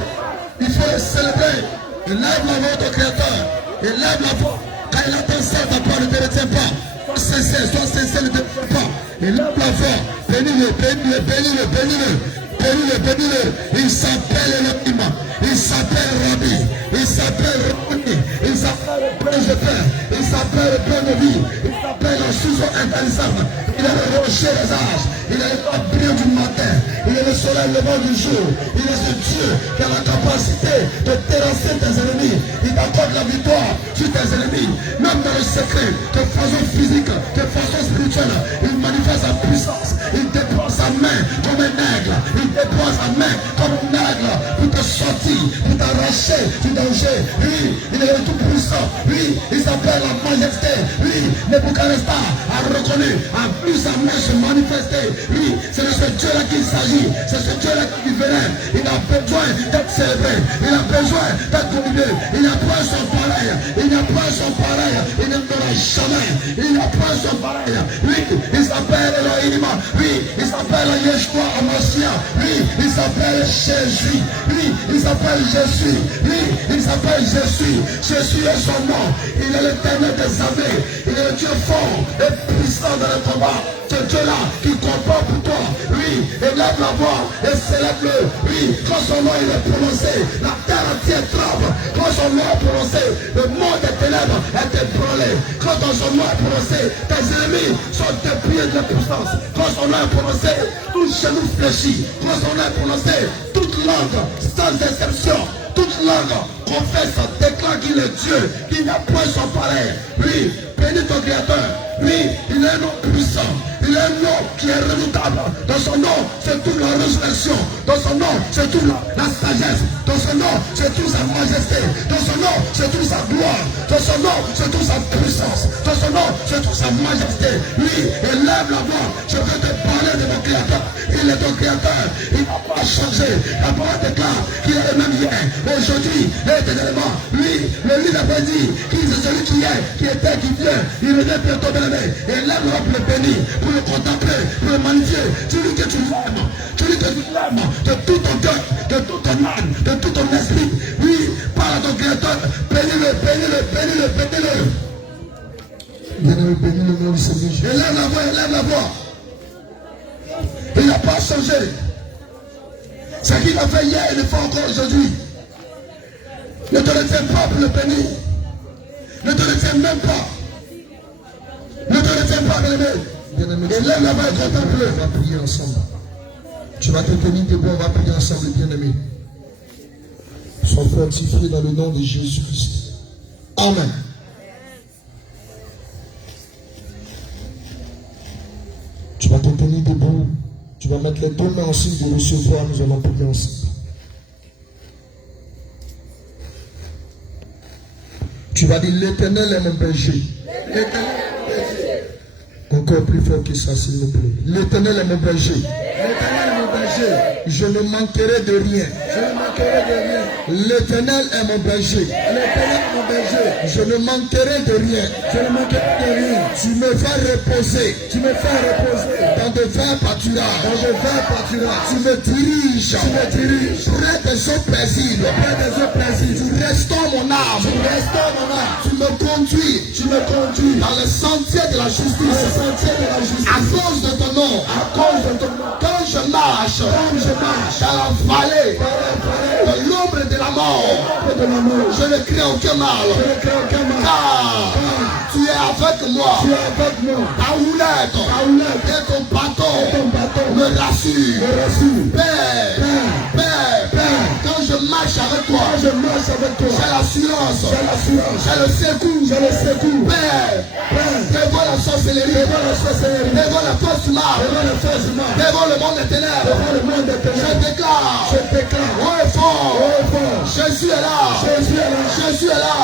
Il faut le célébrer. Élève la voix de ton Créateur. Élève la voix. Quand il entend ça, ta voix ne te retient pas. Sois sincère, ne te retient pas. Élève la voix. Bénis-le, bénis-le, bénis-le, bénis-le. Bénis-le, bénis-le. Il s'appelle Elohim. Il s'appelle Rabbi. Il s'appelle Rabbi. Il s'appelle Père. Il s'appelle Bénévie. Il s'appelle le source intarissable. Il est le rocher des âges. Il est le brillant du matin. Il est le soleil levant du jour. Il est ce Dieu qui a la capacité de terrasser tes ennemis. Il t'accorde la victoire sur tes ennemis. Même dans le secret, de façon physique, de façon spirituelle, il manifeste sa puissance. Il déploie sa main comme un aigle. Il déploie sa main comme un aigle pour te sortir, pour t'arracher du danger. Lui, il est le tout puissant. puissant. Oui, il s'appelle la majesté. Oui, Nebuchadnezzar a reconnu, a vu sa main se manifester. Oui, c'est de ce Dieu-là qu'il s'agit. C'est ce Dieu-là qui venait. Il a besoin d'être célébré. Il a besoin d'être connu. Il n'a pas son pareil. Il n'a pas son pareil. Il ne verra jamais. Il n'a pas son pareil. Oui, il s'appelle Elohim. Oui, il s'appelle Yeshua Amashia. Oui, il s'appelle Jésus. Oui, il s'appelle Jésus. Oui, il s'appelle Jésus. Jésus est son nom. Il est l'éternel des armées. Il est le Dieu fort et puissant dans le combat. Ce Dieu-là qui combat pour toi. Oui, élève la voix et célèbre-le. Oui, quand son nom il est prononcé, la terre entière tremble. Quand son nom est prononcé, le monde des ténèbres est ébranlé. Quand son nom est prononcé, tes ennemis sont dépliés de la puissance. Quand son nom est prononcé, tout genou fléchit. Quand son nom est prononcé, toute langue, sans exception, toute langue confesse, déclare qu'il est Dieu, qu'il n'a point son pareil. Oui, bénis ton Créateur. Oui, il est un nom puissant. Il est un nom qui est redoutable. Dans son nom, c'est toute la résurrection. Dans son nom, c'est toute la sagesse. Dans son nom, c'est toute sa majesté. Dans son nom, c'est toute sa gloire. Dans son nom, c'est toute sa puissance. Dans son nom, c'est toute sa majesté. Oui, élève la voix. Je veux te parler de mon Créateur. Il est ton Créateur. Il n'a pas changé. La parole déclare qu'il est le même hier, aujourd'hui, éternellement. Oui, le livre avait dit qu'il est celui qui est, qui était, qui vient. Il revient bientôt de la main. Et lève le pour le bénir, pour le contempler, pour le magnifier. Celui que tu l'aimes, celui que tu l'aimes de tout ton cœur, de tout ton âme, de tout ton esprit. Oui, parle à ton Créateur. Bénis-le, bénis-le, bénis-le, bénis-le. Bien-aimé, bénis le nom du Seigneur. Élève la voix, élève la voix. Il n'a pas changé. Ce qu'il a fait hier, il le fait encore aujourd'hui. Ne te retiens pas pour le bénir. Ne te retiens même pas. Ne te retiens pas, bien-aimé. Élève la voix et contemple. On va prier ensemble. Tu vas te tenir debout, on va prier ensemble, bien-aimé. Sois fortifié dans le nom de Jésus-Christ. Amen. Tu vas te tenir debout. Tu vas mettre les deux mains en signe de recevoir. Nous allons prier ensemble. Tu vas dire l'Éternel est mon berger. Encore plus fort que ça, s'il vous plaît. L'Éternel est mon berger. L'Éternel est mon berger. Je ne manquerai de rien. Je ne manquerai de rien. L'Éternel est mon berger. L'Éternel est mon berger. Je ne manquerai de rien. Je ne manquerai de rien. Tu me fais reposer. Tu me fais reposer. Dans de verts pâturages. Dans de verts pâturages. Tu me diriges. Tu me diriges. Près des eaux paisibles. Près des eaux paisibles. Tu restaures mon âme. Tu restaures mon âme. Tu me conduis. Tu me conduis. Dans le sentier de la justice. À cause de ton nom. À cause de ton nom. Quand je marche. Quand je marche. Dans la vallée. De l'ombre de la mort. Je ne crains aucun mal. Je ne crains aucun mal. Car tu es avec moi. Tu es avec moi. Ta houlette. Et ton bâton. Me rassure. Père. Quand je marche avec toi. J'ai l'assurance. J'ai le secours. Père. Devant la sorcellerie. Devant la force du mal. Devant le monde des ténèbres. Je déclare. Haut et fort. Jésus est là. Jésus est là.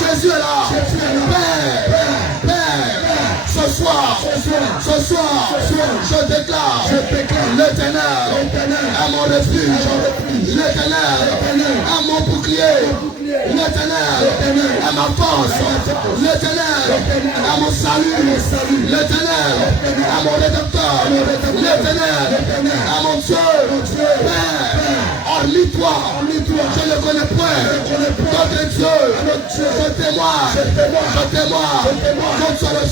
Jésus est là. Père. Ce soir, je déclare, l'Éternel est mon refuge, l'Éternel est mon bouclier, l'Éternel est ma force, l'Éternel est mon salut, l'Éternel est mon rédempteur, l'Éternel est mon Dieu. Père, hormis toi, je ne connais point d'autre Dieu. Je témoigne que tu es le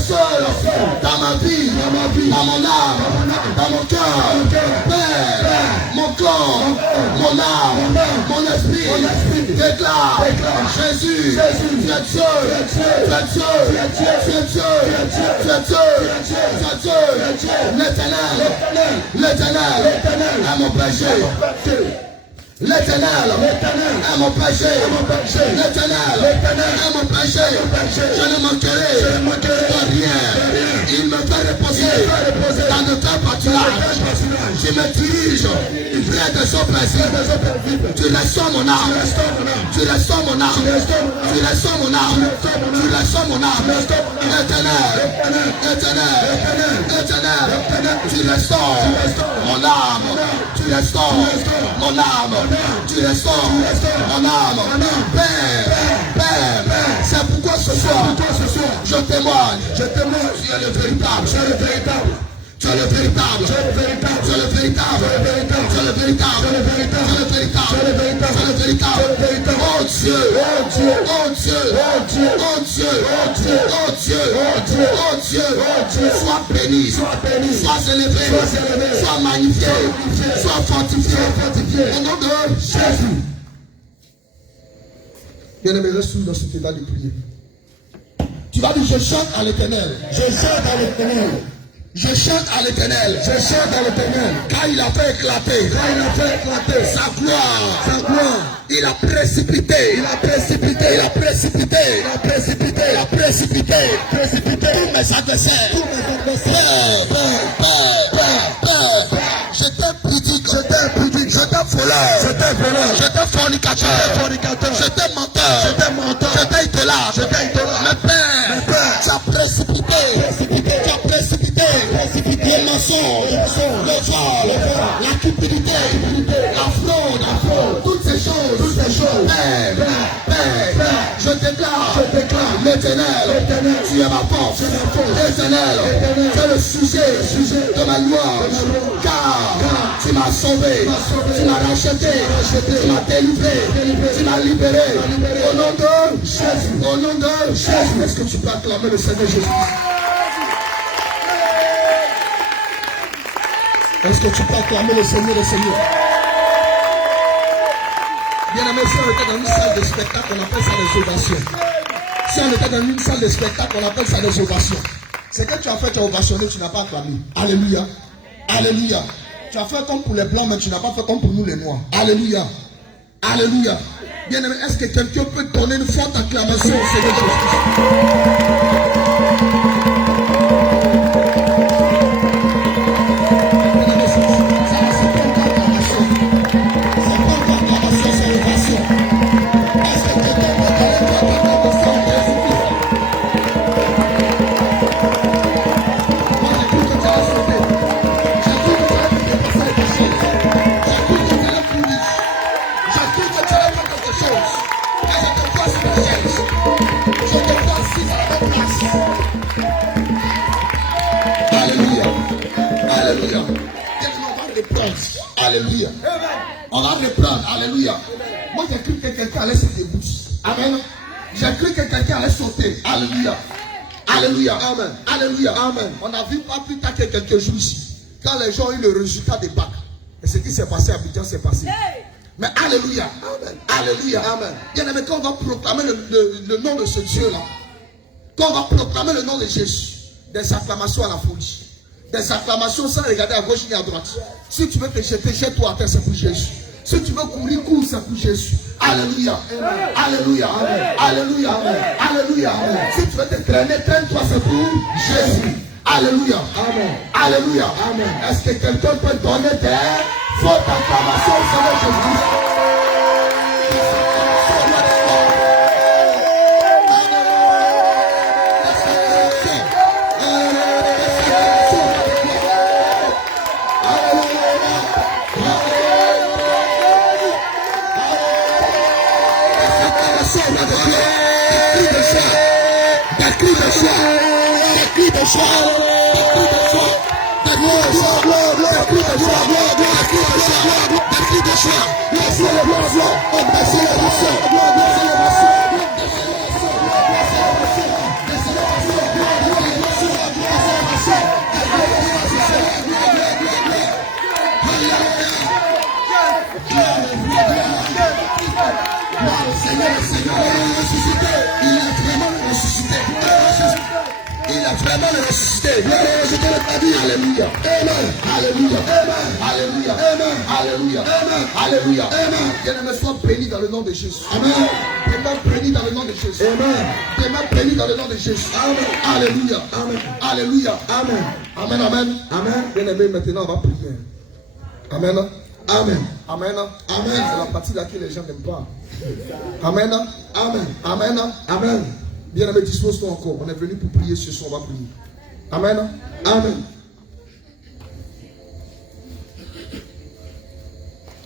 seul dans ma vie, dans mon âme, dans mon cœur. Père, mon corps, mon âme, mon esprit déclare Jésus, tu es Dieu, l'Éternel est mon berger. L'Éternel est mon péché. L'Éternel est mon péché. Je ne manquerai de rien. Il me fait reposer dans de tels pâturages. Tu me diriges près de son plaisir. Tu ressens mon âme. Tu ressens mon âme. Tu ressens mon âme. Tu ressens mon âme. Éternel, tu ressens mon âme. Tu ressens mon âme. Tu ressens mon âme. Père, c'est pourquoi ce soir, je témoigne. Tu es le véritable. Tu es le véritable. Tu es le véritable. Tu es le véritable. Tu es le véritable. Tu es le véritable. Tu es le véritable. Tu es le véritable. Tu es le véritable. Oh Dieu. Oh Dieu. Oh Dieu. Oh Dieu. Oh Dieu. Oh Dieu. Oh Dieu. Oh Dieu. Sois béni. Sois élevé. Sois magnifié. Sois fortifié. Au nom de Jésus. Bien-aimé, reste dans cet état de prière. Tu vas dire, je chante à l'Éternel. Je chante à l'Éternel. Je chante à l'Éternel. Je chante à l'Éternel. Car il a fait éclater. Sa gloire. Il a précipité. Tous mes adversaires. J'étais pudique. J'étais voleur. J'étais fornicateur. J'étais menteur. J'étais idolâtre. Mais Père, tu as précipité. Le mensonge, le vol, la cupidité, la fraude, toutes ces choses. Père, je déclare, l'Éternel, tu es ma force. L'Éternel, tu es le sujet de ma louange. Car tu m'as sauvé, tu m'as racheté, tu m'as délivré, tu m'as libéré. Au nom de Jésus, est-ce que tu peux acclamer le Seigneur Jésus? Est-ce que tu peux acclamer le Seigneur, Bien-aimé, si on était dans une salle de spectacle, on appelle ça des ovations. Si on était dans une salle de spectacle, on appelle ça des ovations. C'est que tu as fait, tu as ovationné, tu n'as pas acclamé. Alléluia. Tu as fait comme pour les blancs, mais tu n'as pas fait comme pour nous les noirs. Alléluia. Bien-aimé, est-ce que quelqu'un peut donner une forte acclamation au Seigneur Jésus? Alléluia. On va reprendre. Alléluia. Moi j'ai cru que quelqu'un allait se déboucher. Amen. J'ai cru que quelqu'un allait sauter. Alléluia. Amen. On a vu pas plus tard que quelques jours ici. Quand les gens ont eu le résultat des bacs. Et ce qui s'est passé à Abidjan s'est passé. Mais alléluia. Amen. Bien aimé, quand on va proclamer le nom de ce Dieu-là, quand on va proclamer le nom de Jésus, des acclamations à la folie. Des acclamations sans regarder à gauche ni à droite. Si tu veux te jeter, jette-toi à terre, c'est pour Jésus. Si tu veux courir, cours, c'est pour Jésus. Alléluia. Si tu veux te traîner, traîne-toi, c'est pour Jésus. Alléluia. Est-ce que quelqu'un peut donner des fortes acclamations au Seigneur Jésus? Il a a vraiment ressuscité. Alléluia. Amen. Alléluia. Amen. Alléluia. Amen. Alléluia. Amen. Alléluia. Amen. Bien-aimé, sois béni dans le nom de Jésus. Amen. Bien-aimé, béni dans le nom de Jésus. Amen. Bien-aimé, béni dans le nom de Jésus. Amen. Alléluia. Amen. Alléluia. Amen. Amen. Amen. Amen. Bien-aimé, maintenant on va prier. Amen. Amen. Amen. Amen. C'est la partie laquelle les gens n'aiment pas. Amen. Amen. Amen. Amen. Bien-aimé, dispose-toi encore. On est venu pour prier ce soir, on va prier. Amen. Amen.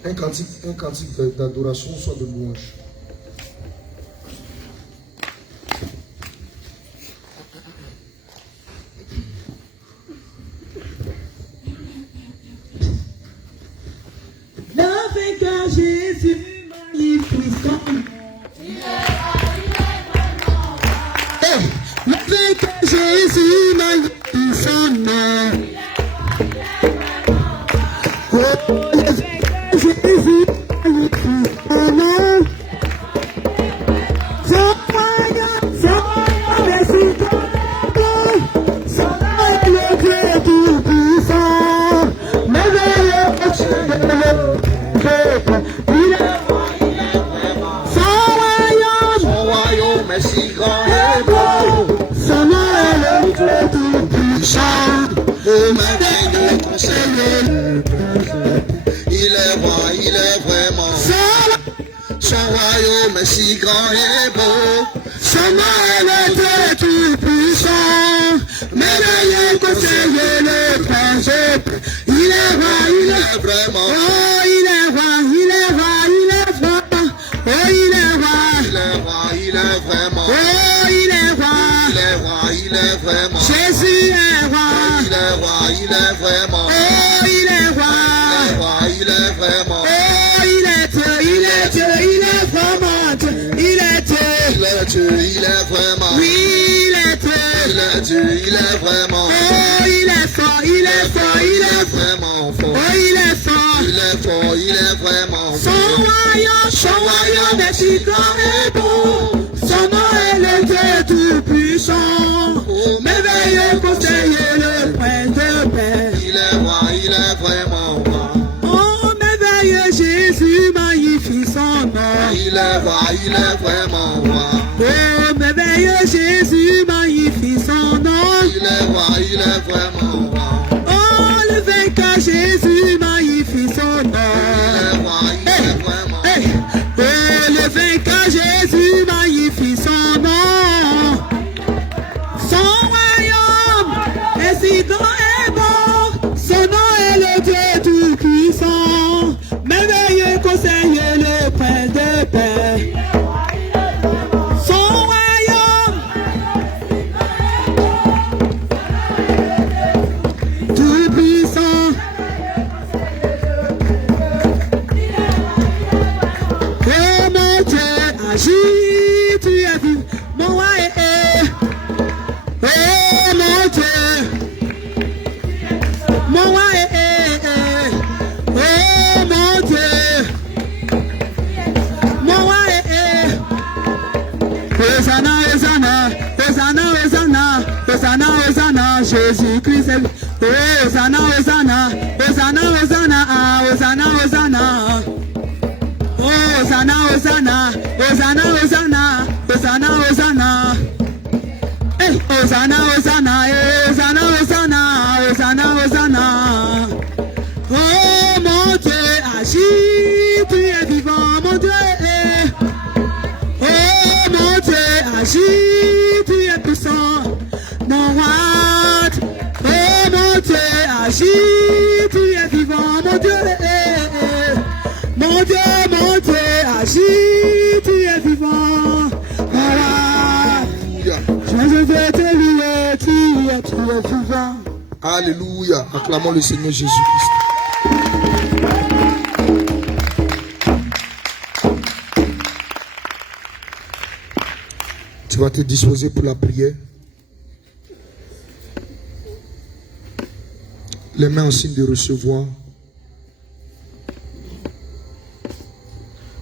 Un cantique d'adoration, soit de louange. Le vainqueur Jésus magnifique son nom. Le vainqueur Jésus magnifique son nom. Oh, le vainqueur Jésus magnifique son nom. Son royaume est si grand. Son nom est le Dieu tout-puissant. Merveilleux Dieu. Il est roi, il est vraiment. Son royaume est si grand et beau. Son nom est le Dieu tout-puissant. Oh, merveilleux conseiller. Il est roi, il est vraiment. Son royaume est si grand et beau. Son nom est le Dieu tout-puissant. Merveilleux conseiller, le prince. Il est roi, il est vraiment. Oh, il est roi, il est roi, il est roi. Oh, il est roi. Il est roi, il est vraiment. Oh, il est roi. Il est roi, il est vraiment. Jésus est roi. Il est roi, il est vraiment. Oh, il est roi. Il est roi, il est vraiment. Oh, il est Dieu, il est Dieu, il est vraiment Dieu. Il est Dieu. Il est Dieu, il est vraiment. Oui, il est Dieu. Il est Dieu, il est vraiment. Oh, il est fort, il est fort, il est fort. Vraiment fort. Oh, il est fort. Il est fort, il est vraiment Son fort. royaume est si grand et beau. Son nom est le Dieu tout-puissant. Merveilleux conseiller, le prince de paix. Il est roi, il est vraiment roi. Oh, merveilleux Jésus, magnifique son nom. Il est roi, il est vraiment roi. Oh, merveilleux Jésus, magnifique son nom. Il est roi, il est vraiment roi. Oh, le vainqueur Jésus, magnifique son nom. Il est roi, il est vraiment roi. Oh, le vainqueur Jésus, magnifique son nom. Son royaume est si grand et beau. Son nom est le Dieu tout-puissant. Merveilleux conseiller, le prince de paix. Son royaume tout-puissant. Oh mon Dieu, agis, tu es vivant, mon roi est. Oh mon Dieu, mon roi est. Oh mon Dieu, mon roi est. Hosanna, Hosanna, Hosanna, Hosanna, Hosanna, Hosanna, Jésus-Christ est. Hosanna, Hosanna, Hosanna, Hosanna, Hosanna, Hosanna. Hosanna, Hosanna, Hosanna, Hosanna, Hosanna, Hosanna. Hey, Hosanna, Hosanna, Hosanna, Hosanna, Hosanna, Hosanna. Oh mon Dieu, agis, tu es vivant, mon Dieu. Oh mon Dieu, agis, tu es puissant, mon roi. Oh mon Dieu, agis, tu es vivant, mon Dieu. Mon Dieu, agis, tu es vivant. Voilà. Je vais te louer, tu es vivant. Alléluia. Acclamons le Seigneur Jésus-Christ. Tu vas te disposer pour la prière. Les mains en signe de recevoir.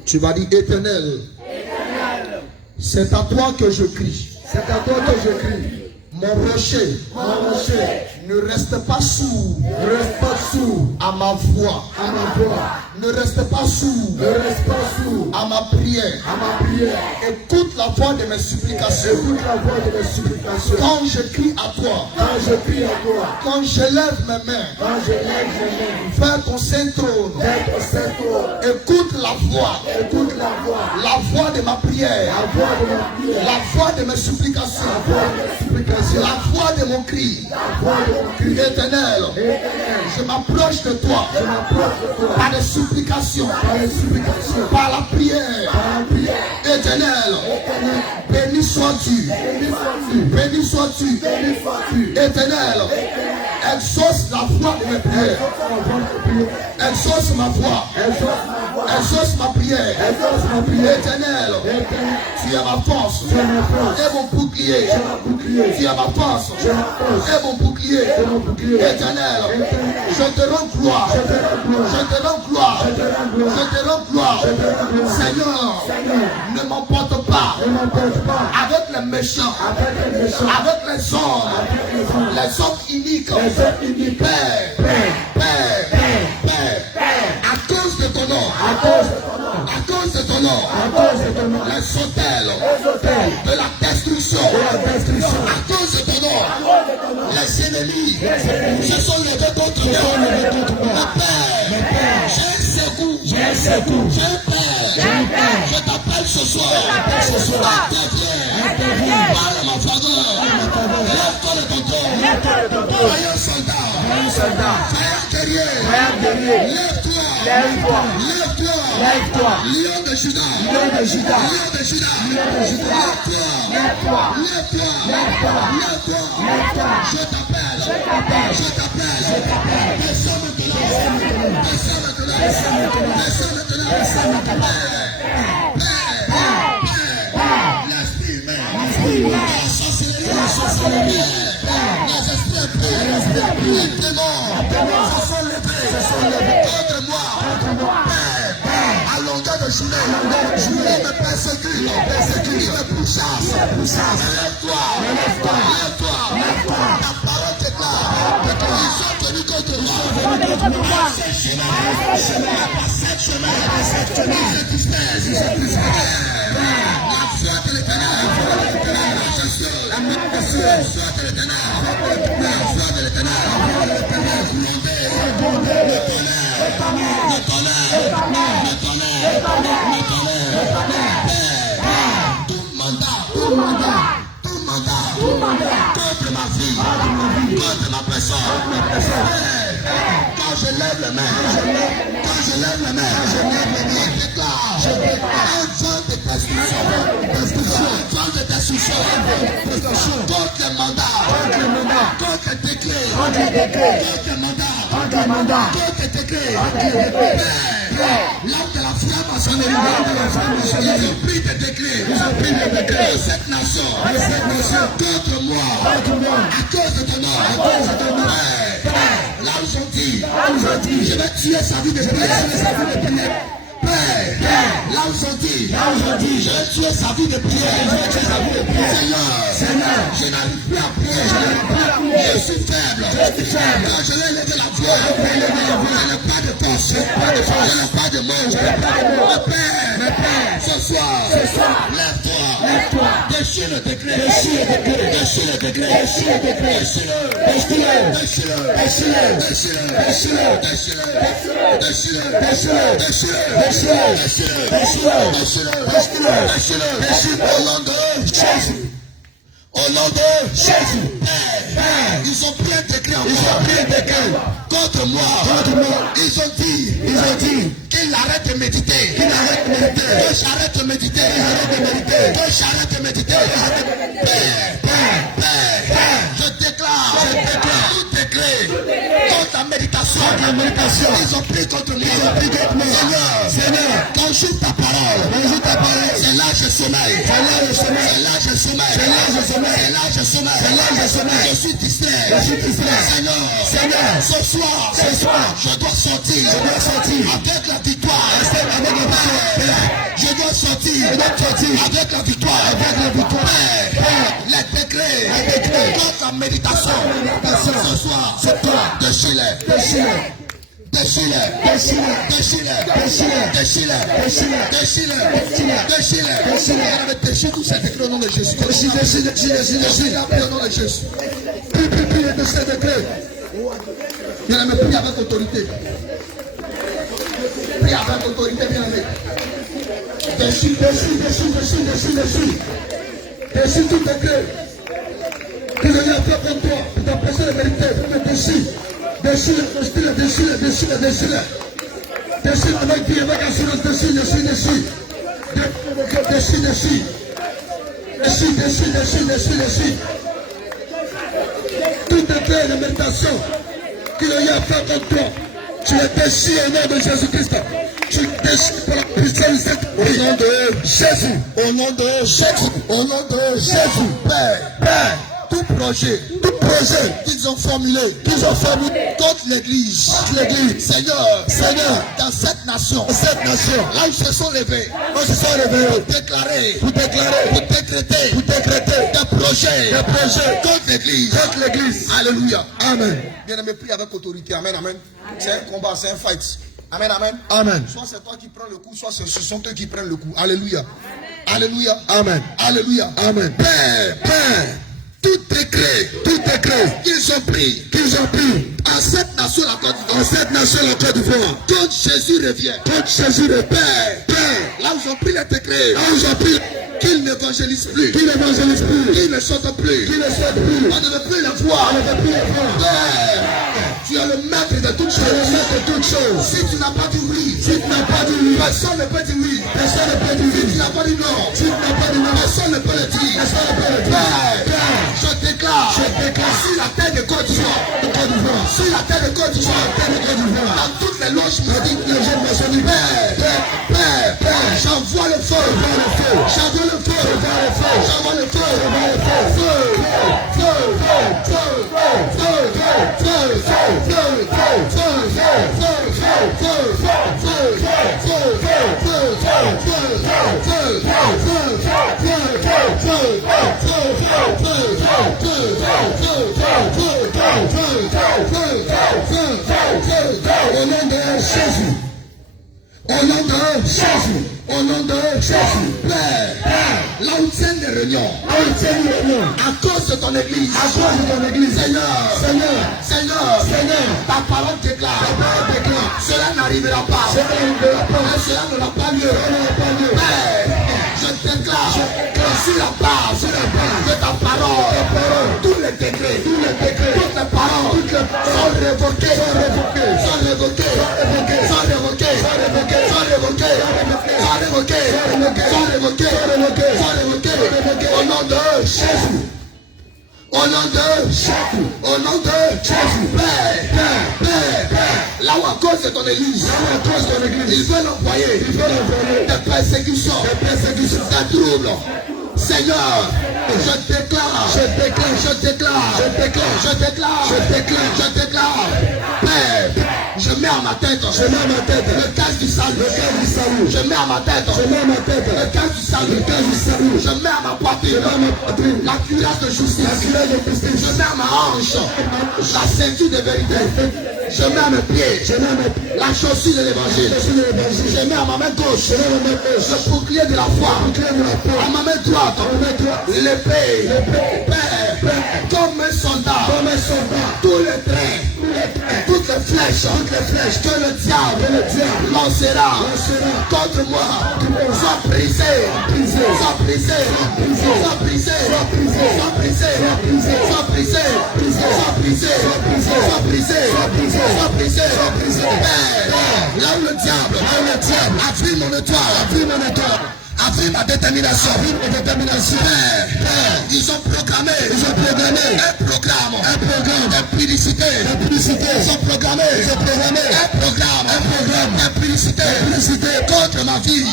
Tu vas dire Éternel, c'est à toi que je crie. C'est à toi que je crie. Mon rocher. Ne reste pas sourd. À ma voix. Ne reste pas sourd. À ma prière. Écoute la voix de mes supplications. Quand je crie à toi. Quand je lève mes mains. Vers ton saint trône. Écoute la voix. La voix de ma prière. La voix de mes supplications. La voix de mon cri. Éternel, je m'approche de toi par les supplications, par la prière. Éternel, béni sois-tu. Béni sois-tu. Éternel, exauce la voix de mes prières. Exauce ma voix. Exauce ma prière. Éternel, tu es ma force et mon bouclier. Tu es ma force et mon bouclier. Éternel, je te rends gloire. Je te rends gloire. Je te rends gloire. Seigneur, ne m'emporte pas avec les méchants, avec les hommes iniques. Père, à cause de ton nom, à cause de ton nom, les hôtels de la destruction, à cause de ton nom, les ennemis se sont levés contre moi. Mais Père, j'ai un secours, j'ai un Père, je t'appelle ce soir, interviens, parle à ma faveur, lève-toi de ton trône, soyez un soldat, soyez un guerrier, lève-toi, lion de Juda, lève-toi, je t'appelle, descends maintenant, l'esprit humain, la sorcellerie, les esprits, les démons, se sont levés contre moi. À longueur de journée, ils me persécutent, ils me pourchassent. Lève-toi, ta parole déclare, ils sont venus contre moi. Cette chemin, ils se dispersent. La foi de l'Éternel, la foi de l'Éternel, tout mandat contre ma vie, contre ma personne. Quand je lève les mains, je déclare un vent de destruction, contre les mandats, contre les décrets, contre les mandats, contre les décrets. Là où de la flamme a sonné, ils ont pris des décrets de cette nation contre moi, à cause de ton nom. Là où ils ont dit, je vais tuer sa vie de prière. Là où ils ont dit, je vais tuer sa vie de prière. Seigneur, je n'arrive plus à prier. Je suis faible. Quand je vais lever la voix, je n'ai pas de force. Je n'ai pas de mots. Mais Père, ce soir, lève-toi. Déchire le décret. Au nom de Jésus, ils ont pris un décret contre moi. Ils ont dit qu'ils arrêtent de méditer. Que j'arrête de méditer. Je déclare tout décret contre la méditation. Ils ont pris contre moi. Seigneur, quand j'ouvre ta parole, c'est là que je sommeille. Je suis distrait. Seigneur, ce soir, je dois sortir avec la victoire. Je dois sortir avec la victoire. Les décrets. Toute la méditation. Ce soir. Déchire tous ces décrets au nom de Jésus. Déchire au nom de Jésus. Prie de ces décrets. Bien-aimé, prie avec autorité. Prie avec autorité, bien-aimé. Déchire tout décret. Que le Seigneur fait comme toi, pour t'empêcher de mériter, pour te déchire. Déchire avec vie, avec assurance, déchire. Tout décret de méditation que le Seigneur fait contre toi, tu le déchires au nom de Jésus-Christ. Tu le déchires par la puissance de cette vie. Au nom de Jésus. Au nom de Jésus. Père. Tout projet qu'ils ont formulé contre l'église, Seigneur, dans cette nation, là où ils se sont levés, pour déclarer, pour décréter des projets contre l'église. Alléluia. Amen. Bien-aimé, prie avec autorité. Amen. C'est un combat, c'est un fight. Amen. Soit c'est toi qui prends le coup, soit ce sont eux qui prennent le coup. Alléluia. Amen. Père. Tout décret qu'ils ont pris à cette nation la Côte d'Ivoire. Quand Jésus revient, Père, là où ils ont pris les décrets, qu'ils n'évangélisent plus, qu'ils ne sortent plus, on ne veut plus les voir. Père, tu es le maître de toutes choses. Si tu n'as pas dit oui, personne ne peut dire oui. Si tu n'as pas dit non, personne ne peut le dire. Père, je déclare, si la terre de Côte d'Ivoire, dans toutes les loges maudits, Père, j'envoie le feu, au nom de Jésus, Père, là où tiennent les réunions, à cause de ton église, Seigneur, ta parole déclare, cela n'arrivera pas, cela ne va pas lieu, Père, je déclare, sur la base de ta parole, tous les décrets, toutes les paroles sont révoquées, au nom de Jésus. Au nom de Jésus, Père, là où à cause de ton église, ils veulent envoyer des persécutions, des troubles. Seigneur, je déclare, Père, je mets à ma tête le casque du salut, je mets à ma tête le casque du salut, je mets à ma poitrine la cuirasse de justice, je mets à ma hanche la ceinture de vérité, je mets à mes pieds la chaussure de l'évangile, je mets à ma main gauche le bouclier de la foi, à ma main droite l'épée, Père, comme un soldat, tous les traits, toutes les flèches que le diable lancera contre moi, soient brisées, là où le diable a pris mon étoile, a pris ma détermination. Père, ils ont proclamé un programme d'impudicité. Ils ont proclamé un programme d'impudicité contre ma vie.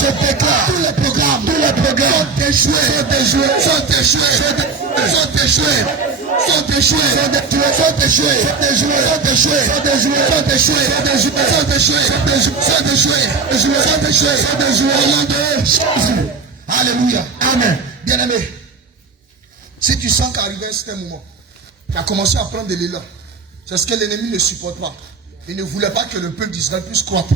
Je déclare tous les programmes sont échoués. déjoués. Au nom de Jésus. Alléluia. Amen. Bien-aimé, si tu sens qu'arriver à un certain moment, tu as commencé à prendre de l'élan, c'est ce que l'ennemi ne supporte pas. Il ne voulait pas que le peuple d'Israël puisse croître.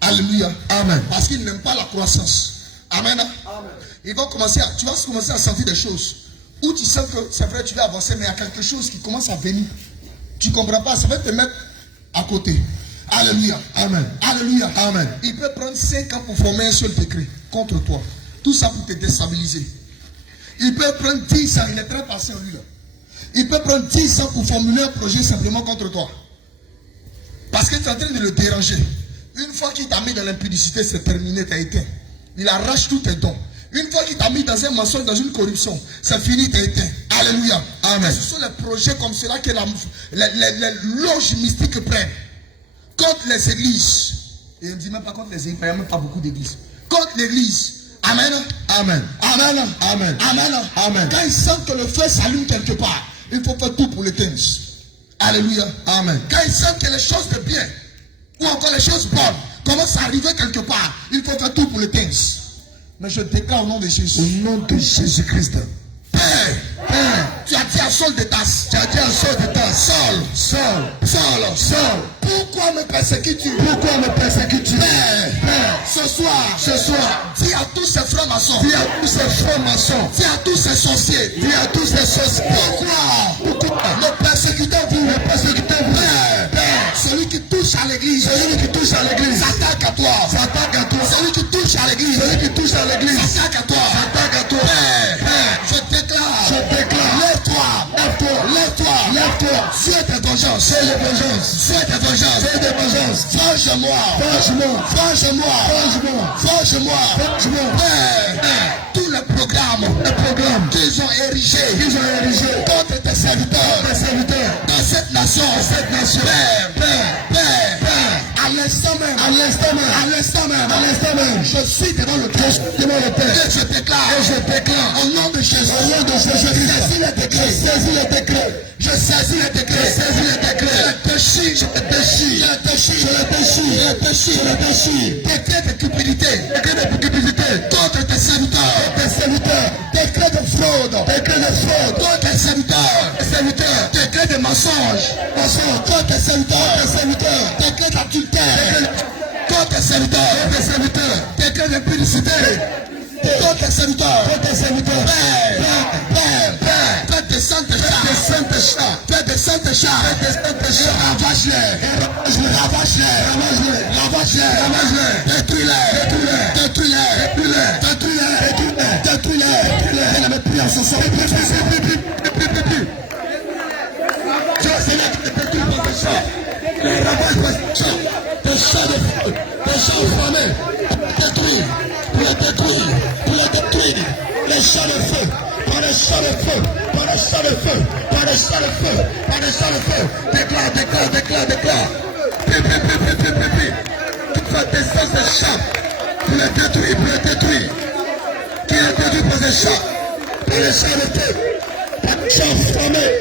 Alléluia. Amen. Parce qu'il n'aime pas la croissance. Amen. Amen. Tu vas commencer à sentir des choses où tu sens que c'est vrai, tu vas avancer, mais il y a quelque chose qui commence à venir. Tu ne comprends pas, ça va te mettre à côté. Alléluia. Amen. Alléluia. Amen. Il peut prendre 5 ans pour former un seul décret contre toi. Tout ça pour te déstabiliser. Il peut prendre 10 ans, il est très patient lui là. Il peut prendre 10 ans pour formuler un projet simplement contre toi. Parce que tu es en train de le déranger. Une fois qu'il t'a mis dans l'impudicité, c'est terminé, tu as éteint. Il arrache tous tes dons. Une fois qu'il t'a mis dans un mensonge, dans une corruption, c'est fini, tu as éteint. Alléluia. Amen. Ce sont les projets comme cela que les loges mystiques prennent. Contre les églises. Et on ne dit même pas contre les églises, il n'y a même pas beaucoup d'églises. Contre l'église. Amen. Amen. Amen. Amen. Amen. Amen. Quand ils sentent que le feu s'allume quelque part, il faut faire tout pour l'éteindre. Alléluia. Amen. Quand ils sentent que les choses de bien, ou encore les choses bonnes, commencent à arriver quelque part, il faut faire tout pour l'éteindre. Mais je déclare au nom de Jésus. Au nom de Jésus-Christ. Père, tu as dit à Saul de Tarse. Tu as dit à Saul de Tarse. Saul. Pourquoi me persécutes-tu? Pourquoi me persécutes-tu? Père, ce soir, dis à tous ces francs-maçons. Dis à tous ces francs-maçons. Dis à tous ces sorciers. Dis à tous ces sorciers. Pourquoi me persécutez-vous? Me persécutez-vous? Père, celui qui touche à l'église. Celui qui touche à l'église. S'attaque à toi. S'attaque à toi. Celui qui touche à l'église. Celui qui touche à l'église. S'attaque à toi. S'attaque à toi. Père, je déclare. Lève-toi. Dieu de vengeance. Dieu de vengeance. Venge-moi. Père, tous les programmes qu'ils ont érigés contre tes serviteurs dans cette nation. Père, à l'instant même, je suis devant le Père. Et je déclare au nom de Jésus. Je saisis les décrets. Je les déchire. Décret de cupidité. Contre tes serviteurs. Décret de fraude. Contre tes serviteurs. Décret de mensonge. Contre tes serviteurs. Décret d'adultère. Contre tes serviteurs. Décret de publicité. Contre tes serviteurs. Père, fais descendre tes chars. Ravage-les. Détruis-les. Elle avait pris en ce sort. Des chars de feu, des chars enflammés, pour les détruire, les chars de feu, par les chars de feu, déclare. Tu fais descendre ces chars pour les détruire, qui les détruit par ces chars, par les chars de feu, par les chars enflammés,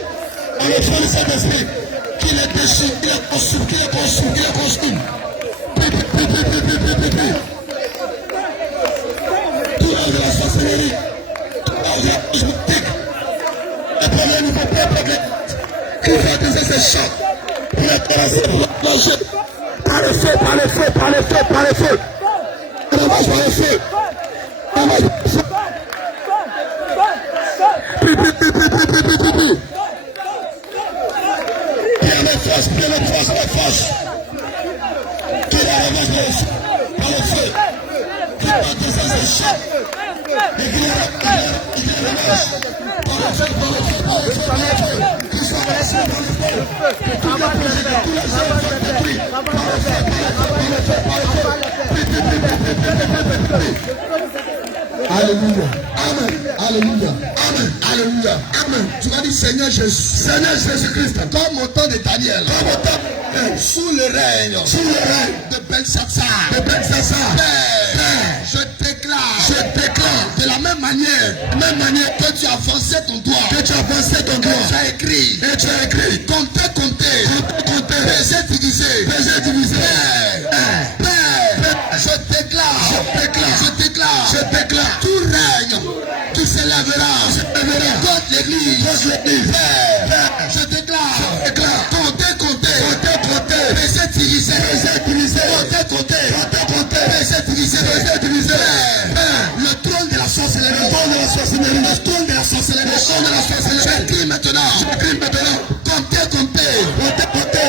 par le feu de Saint-Esprit, qui les déchire, qui les consume. Tout l'âge de la sorcellerie, tout l'âge de la cosmétique, les premiers nouveaux peuples qui vont utiliser ces chats pour les terrasser, pour les manger. Par le feu. Ravage par le feu. Pierre les forces. Qui la ravage par le feu. Qui va utiliser ces chats. Et qui les ravage par le feu. Qui sont laissés par le feu. Alléluia. Tu vas dire Seigneur Jésus-Christ, comme au temps de Daniel, sous le règne de Belshazzar. Je déclare de la même manière que tu as avancé ton doigt, que tu as écrit, compter, peser, diviser. Père, je l'église. Je déclare. Comptez. Baissez, divisez. Comptez. Baissez, divisez. Le trône de la sorcellerie. Le trône de la sorcellerie. J'écris maintenant. Comptez.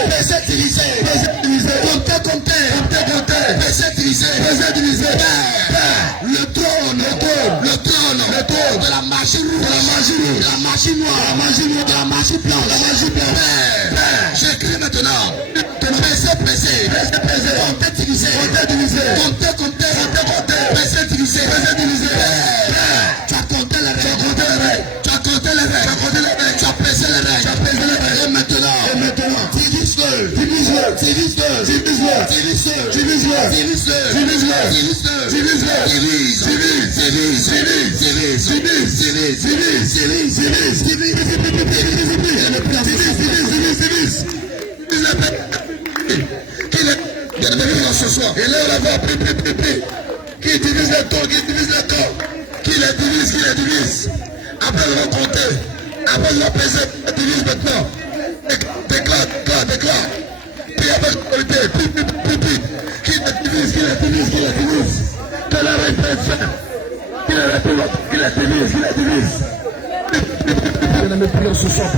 Baissez, divisez. Comptez. Baissez, divisez. Le trône de la magie noire, de la magie blanche. J'écris maintenant. Baissez, comptez, divisé. Comptez, baissez, divisé. Tu as compté les règles. Tu as pesé les règles. Et maintenant, divise-le. Ce soir. Et là, on va voir qui divise le corps, qui les divise. Après, on va compter. Après, on va peser, divise maintenant. Déclare. Puis après, autorité. Qui les divise. Que la réponse fait. Qui les divise. Bien-aimés, prions ce soir.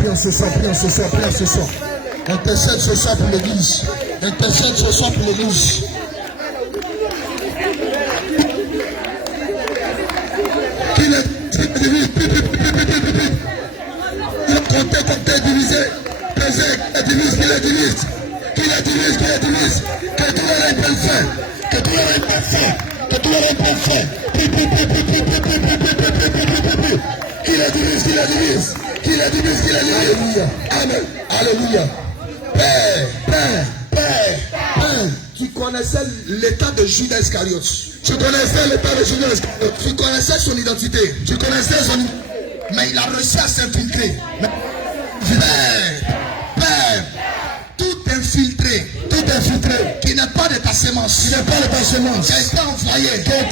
Intercède ce soir pour l'église. Qui les divise. Comptez, divisé. Pesez, qui les divise. Que tout le règne peut le faire. Qui les divise. Amen. Alléluia. Père. Tu connaissais l'état de Judas Iscariote. Tu connaissais son identité. Mais il a réussi à s'infiltrer. Père, tout infiltré qui n'est pas de ta sémence, qui a été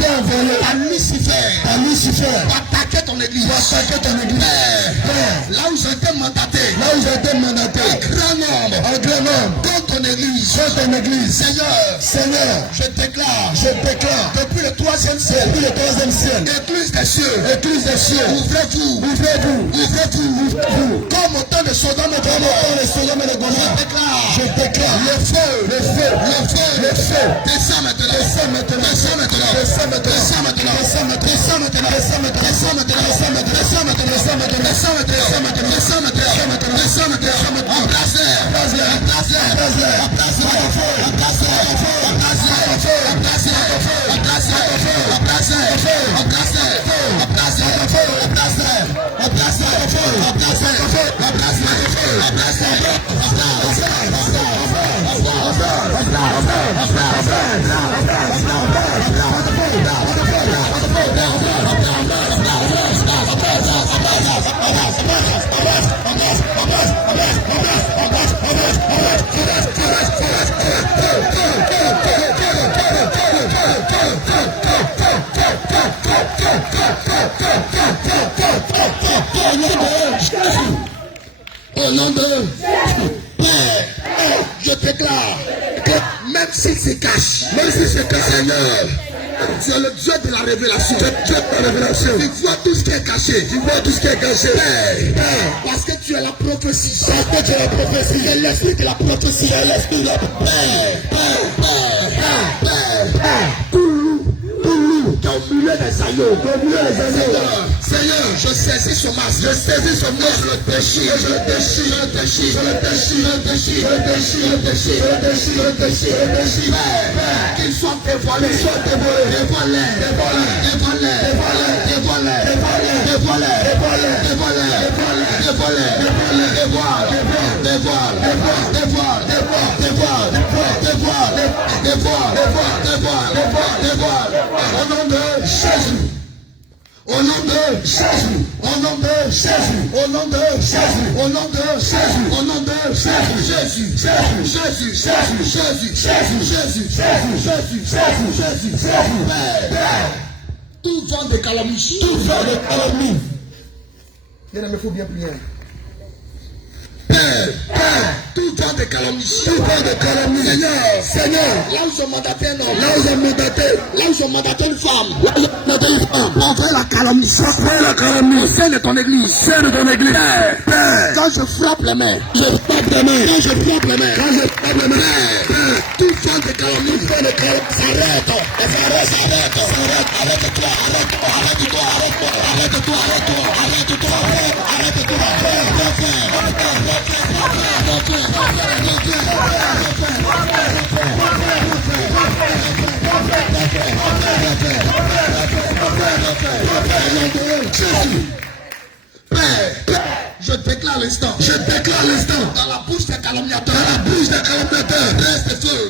envoyé par Lucifer pour attaquer ton église. Père, là où j'ai été mandaté, un grand nombre contre ton église. Seigneur, je déclare depuis le troisième ciel, église des cieux, ouvrez-vous, comme autant de Sodome et Gomorrhe. Je déclare le feu, descends maintenant. Au nom de Père, je déclare que même s'il se cache, Seigneur, tu es le Dieu de la révélation. Tu vois tout ce qui est caché. Père, parce que tu es la prophétie. Tu es l'esprit de la prophétie. Qui est au milieu des agneaux. Seigneur, je saisis son masque. Je le déchire. Qu'il soit dévoilé. Au nom de Jésus. Au nom de Jésus. Au nom de Jésus. Au nom de Jésus. Au nom de Jésus. Au nom de Jésus. Jésus. Tout vent de calomnie. Bien, mais il faut bien prier. Père, tout vent de calomnie, Seigneur, là où j'ai mandaté un homme, là où j'ai mandaté une femme, envoie la calomnie, au sein de ton église, Père, quand je frappe les mains, Père, tout vent de calomnie, s'arrête, Père, je déclare l'instant. Dans la bouche des calomniateurs. Presse de feu.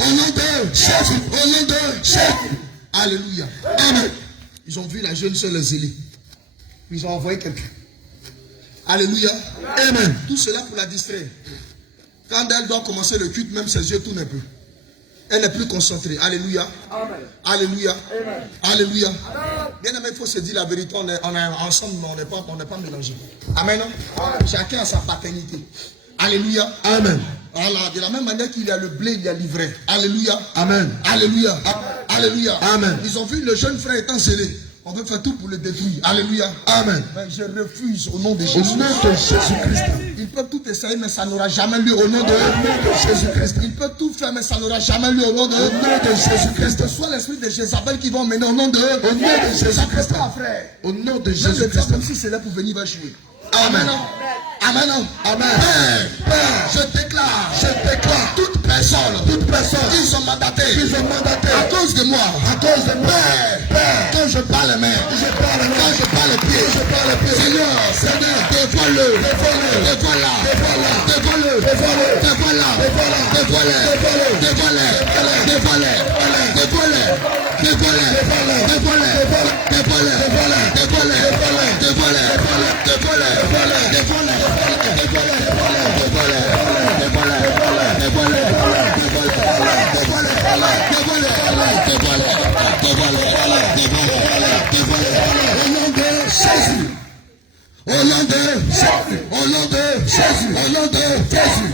Au nom de Jésus. Alléluia. Amen. Ils ont vu la jeune sœur le zélé. Ils ont envoyé quelqu'un. Alléluia. Amen. Tout cela pour la distraire. Quand elle doit commencer le culte, même ses yeux tournent un peu. Elle n'est plus concentrée. Alléluia. Amen. Alléluia. Amen. Alléluia. Bien aimé, il faut se dire la vérité. On est ensemble, mais on n'est pas mélangés. Amen. Amen. Chacun a sa paternité. Alléluia. Amen. Voilà. De la même manière qu'il y a le blé, il y a l'ivraie. Alléluia. Amen. Alléluia. Alléluia. Amen. Ils ont vu le jeune frère étant scellé. On veut faire tout pour le détruire. Alléluia. Amen. Mais je refuse au nom de Jésus. Au nom de Jésus-Christ. Ils peuvent tout essayer, mais ça n'aura jamais lieu au nom de Jésus-Christ. Ils peuvent tout faire, mais ça n'aura jamais lieu au nom de Jésus-Christ. Que ce soit l'esprit de Jézabel qui vont mener au nom de Jésus-Christ. Frère. Au nom de Jésus-Christ. Même si c'est là pour venir, va jouer. Amen. Amen. Amen. Père, je déclare toute personne qui sont mandatés à cause de moi. Père, quand je parle les mains, quand je parle les pieds, Seigneur, dévoile-le, au nom de Jésus,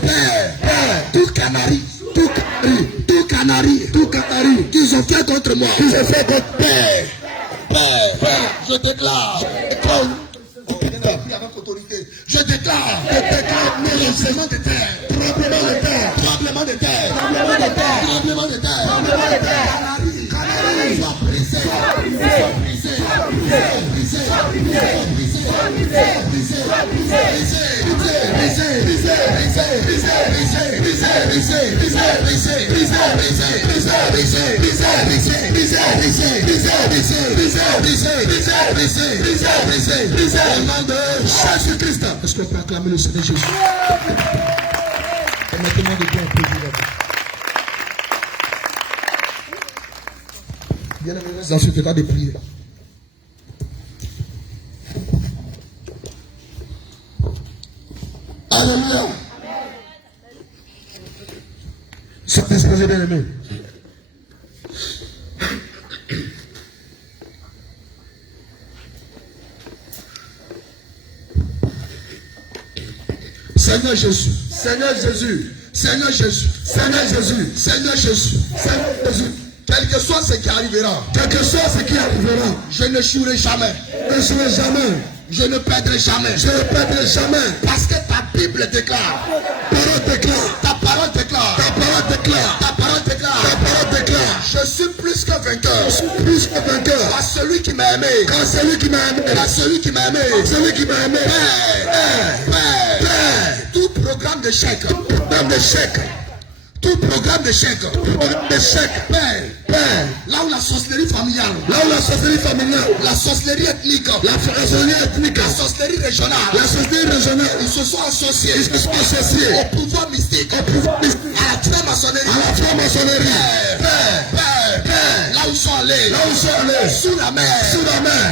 Père, tout canari, qu'ils ont fait contre moi, Père, je déclare, avec autorité, je déclare, tremblement de terre, tremblement de terre, canari, sois brisé, au nom de Jésus-Christ. Est-ce qu'on peut acclamer le Seigneur Jésus? Permettez-moi de bien prier. Bien aimé, dans ce état de prière. Alléluia. Saint-Esprit bien aimé. Seigneur Jésus, quel que soit ce qui arrivera, je ne jouerai jamais, je ne perdrai jamais, parce que ta Bible déclare, ta parole déclare, je suis plus que vainqueur, à celui qui m'a aimé, Père, tout programme d'échec, Père, là où la sorcellerie familiale, la sorcellerie ethnique, la sorcellerie régionale, ils se sont associés au pouvoir mystique, à la franc-maçonnerie, Père, là où ils sont allés, allés, sous la mer,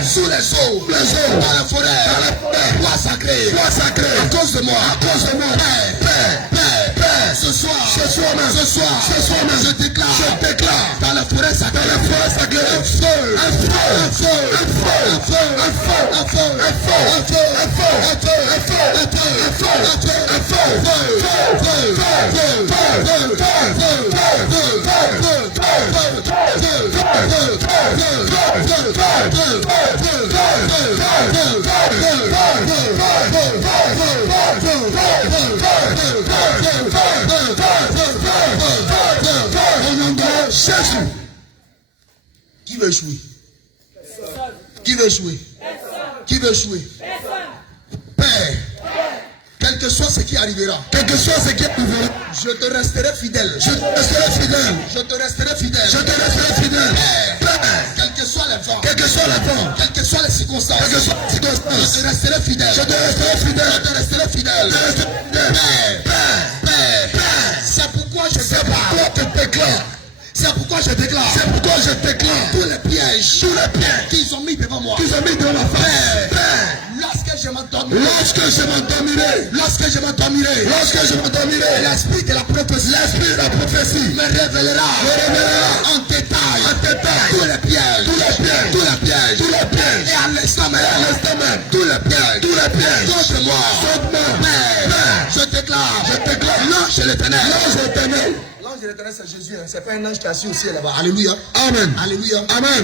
sous les eaux, dans la forêt, bois sacré, à cause de moi, paix, ce soir même, je déclare, dans la forêt sacrée, un feu, Jésus. Qui veut jouer? Qui veut jouer? Qui veut jouer? Père, quel que soit ce qui arrivera, je te resterai fidèle. Je te resterai fidèle. Père, quel que soit le vent, quelles que soient les circonstances, je te resterai fidèle. Père, c'est pourquoi je déclare. Tous les pièges qu'ils ont mis devant moi. Père, lorsque je m'endormirai, l'esprit de la prophétie me révélera en détail tous les pièges. Et à l'instant même, tous les pièges contre moi. Père, je déclare, l'ange de l'Éternel. L'ange de l'Éternel, c'est Jésus, c'est pas un ange qui est assis au ciel là-bas. Alléluia. Amen.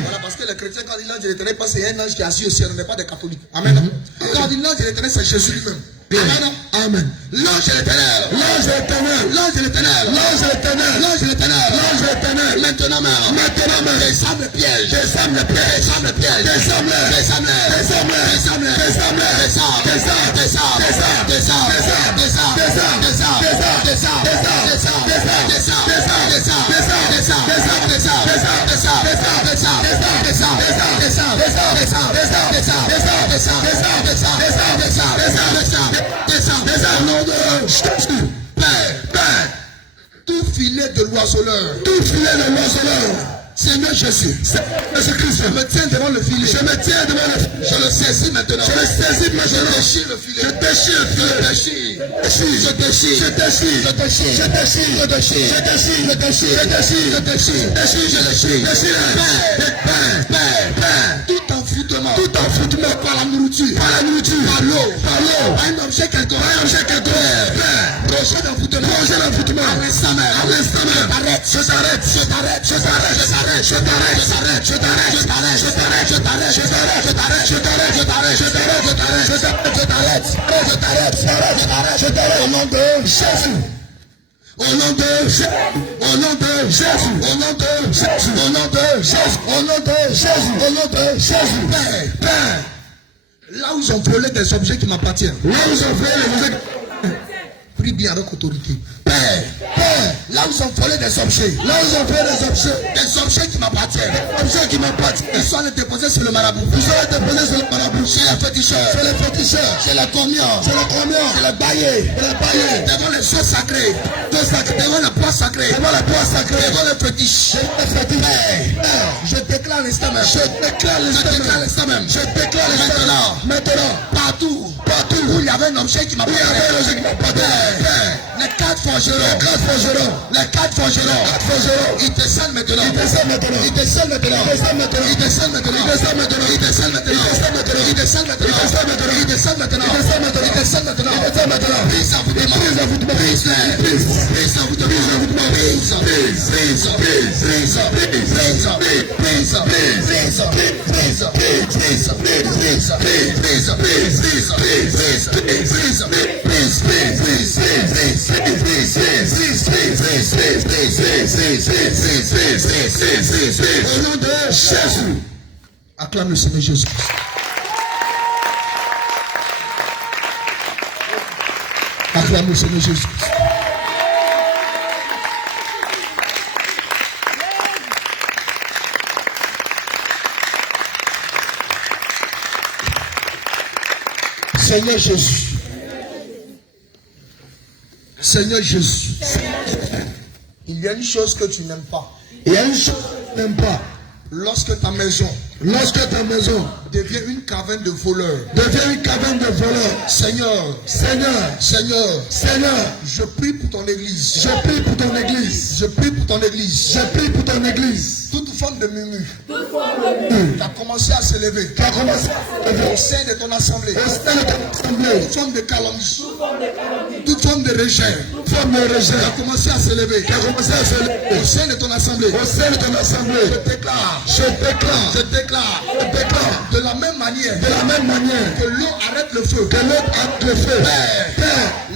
Voilà, parce que les chrétiens, quand ils disent l'ange de l'Éternel, parce que c'est un ange qui est assis au ciel, on n'est pas des catholiques. Amen. Quand on dit l'ange de l'Éternel, c'est Jésus lui-même. Amen. L'ange de l'Éternel. Maintenant même. Descends le piège. Père, tout filet de l'oiseleur, Seigneur Jésus, Jésus-Christ, je me tiens devant le filet. Je le saisis maintenant. Je déchire le filet. Je déchire. Père, tout envoûtement par la nourriture, par l'eau, un objet quelconque. Projet d'envoûtement. À l'instant même. Je t'arrête. Au nom de Jésus. Père, là où ils ont volé des objets qui m'appartiennent. Prie bien avec autorité. Père, là où ils ont volé des objets. Des objets qui m'appartiennent. Ils sont allés déposer sur le marabout. Chez les féticheurs. Chez les commions. Chez les baillés. Devant les choses sacrées. Devant le poids sacré. Devant le fétiche. Je déclare l'instant même. Maintenant. Partout où il y avait un objet qui m'appartenait. Les quatre forgerons. Ils descendent maintenant. Au nom de Jésus. Acclame le Seigneur Jésus. Acclame le Seigneur Jésus. Seigneur Jésus. Seigneur Jésus. Il y a une chose que tu n'aimes pas. Lorsque ta maison devient une caverne de voleurs, Seigneur, je prie pour ton église. Je prie pour ton église. Toute forme de murmure qui a commencé à s'élever au sein de ton assemblée. Toute forme de calomnie, toute forme de rejet qui a commencé à s'élever au sein de ton assemblée. Je déclare de la même manière que l'eau arrête le feu. Père,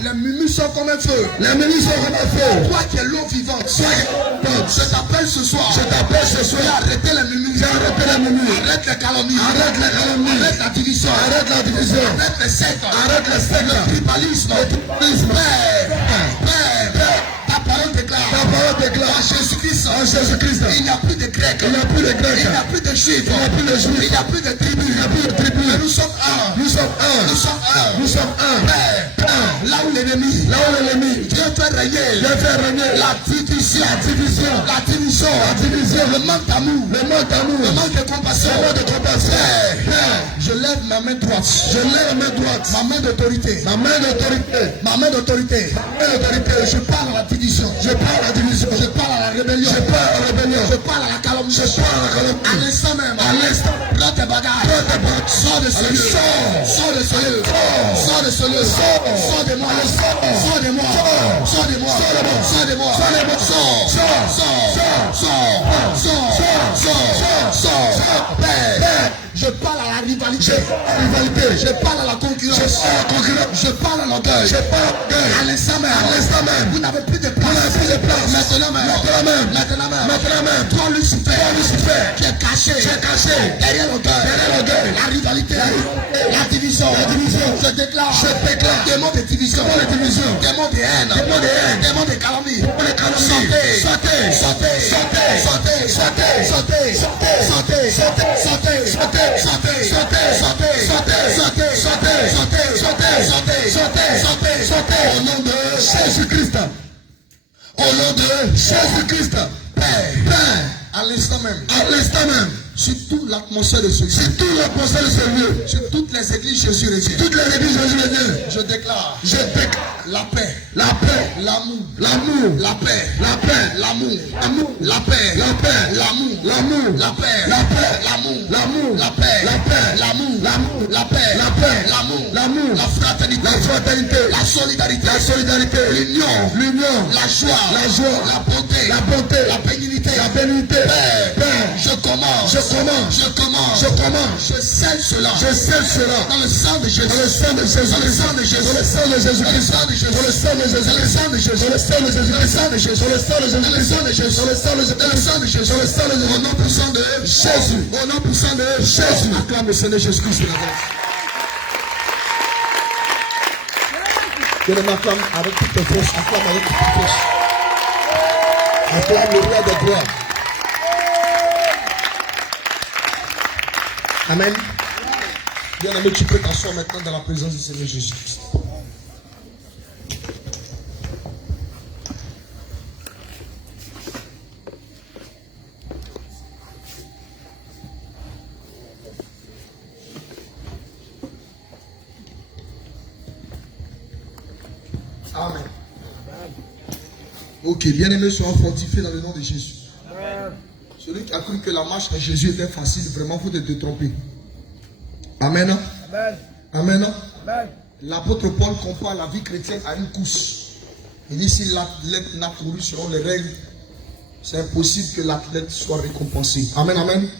les murmures sont comme un feu. Toi qui es l'eau vivante, je t'appelle ce soir. Arrêtez les murmures. Arrête les calomnies. Arrête la division. Arrête les sectes. Le tribalisme. Père, ta parole déclare en Jésus-Christ, il n'y a plus de Grecs, il n'y a plus de Juifs, il n'y a plus de tribus, mais nous sommes un. Père, là où l'ennemi vient faire régner la division, le manque d'amour, le manque de compassion. Père, je lève ma main droite, ma main d'autorité. Je parle à la division, je parle à la rébellion, je parle à la calomnie, à l'instant même, prends tes bagages, sors de ce lieu, sors de moi, Père, je parle à la rivalité, je parle à la concurrence, je parle à l'orgueil, à l'instant même, vous n'avez plus de place. Maintenant même, toi Lucifer, qui est caché derrière l'orgueil, la rivalité, la division. Je déclare, démon de division, démon de haine, démon de calomnie, au nom de Jésus-Christ. Père, à l'instant même, sur toute l'atmosphère de ce lieu, sur toutes les églises Jésus revient. Je déclare la paix, l'amour, la paix, l'amour, la paix, l'amour, la paix, l'amour, la fraternité, la solidarité, l'union, la joie, la bonté, la bénignité. Père, je commence, je scelle cela dans le sang de Jésus, au nom puissant de Jésus, acclame le Seigneur Jésus-Christ. Que le acclame avec toutes tes forces, acclame le roi de gloire. Amen. Bien-aimé, tu peux t'asseoir maintenant dans la présence du Seigneur Jésus-Christ. Amen. Ok, bien-aimé, sois fortifié dans le nom de Jésus. Celui qui a cru que la marche à Jésus était facile, vraiment, il faut te tromper. Amen. Amen. L'apôtre Paul compare la vie chrétienne à une course. Il dit si l'athlète n'a couru selon les règles, c'est impossible que l'athlète soit récompensé. Amen.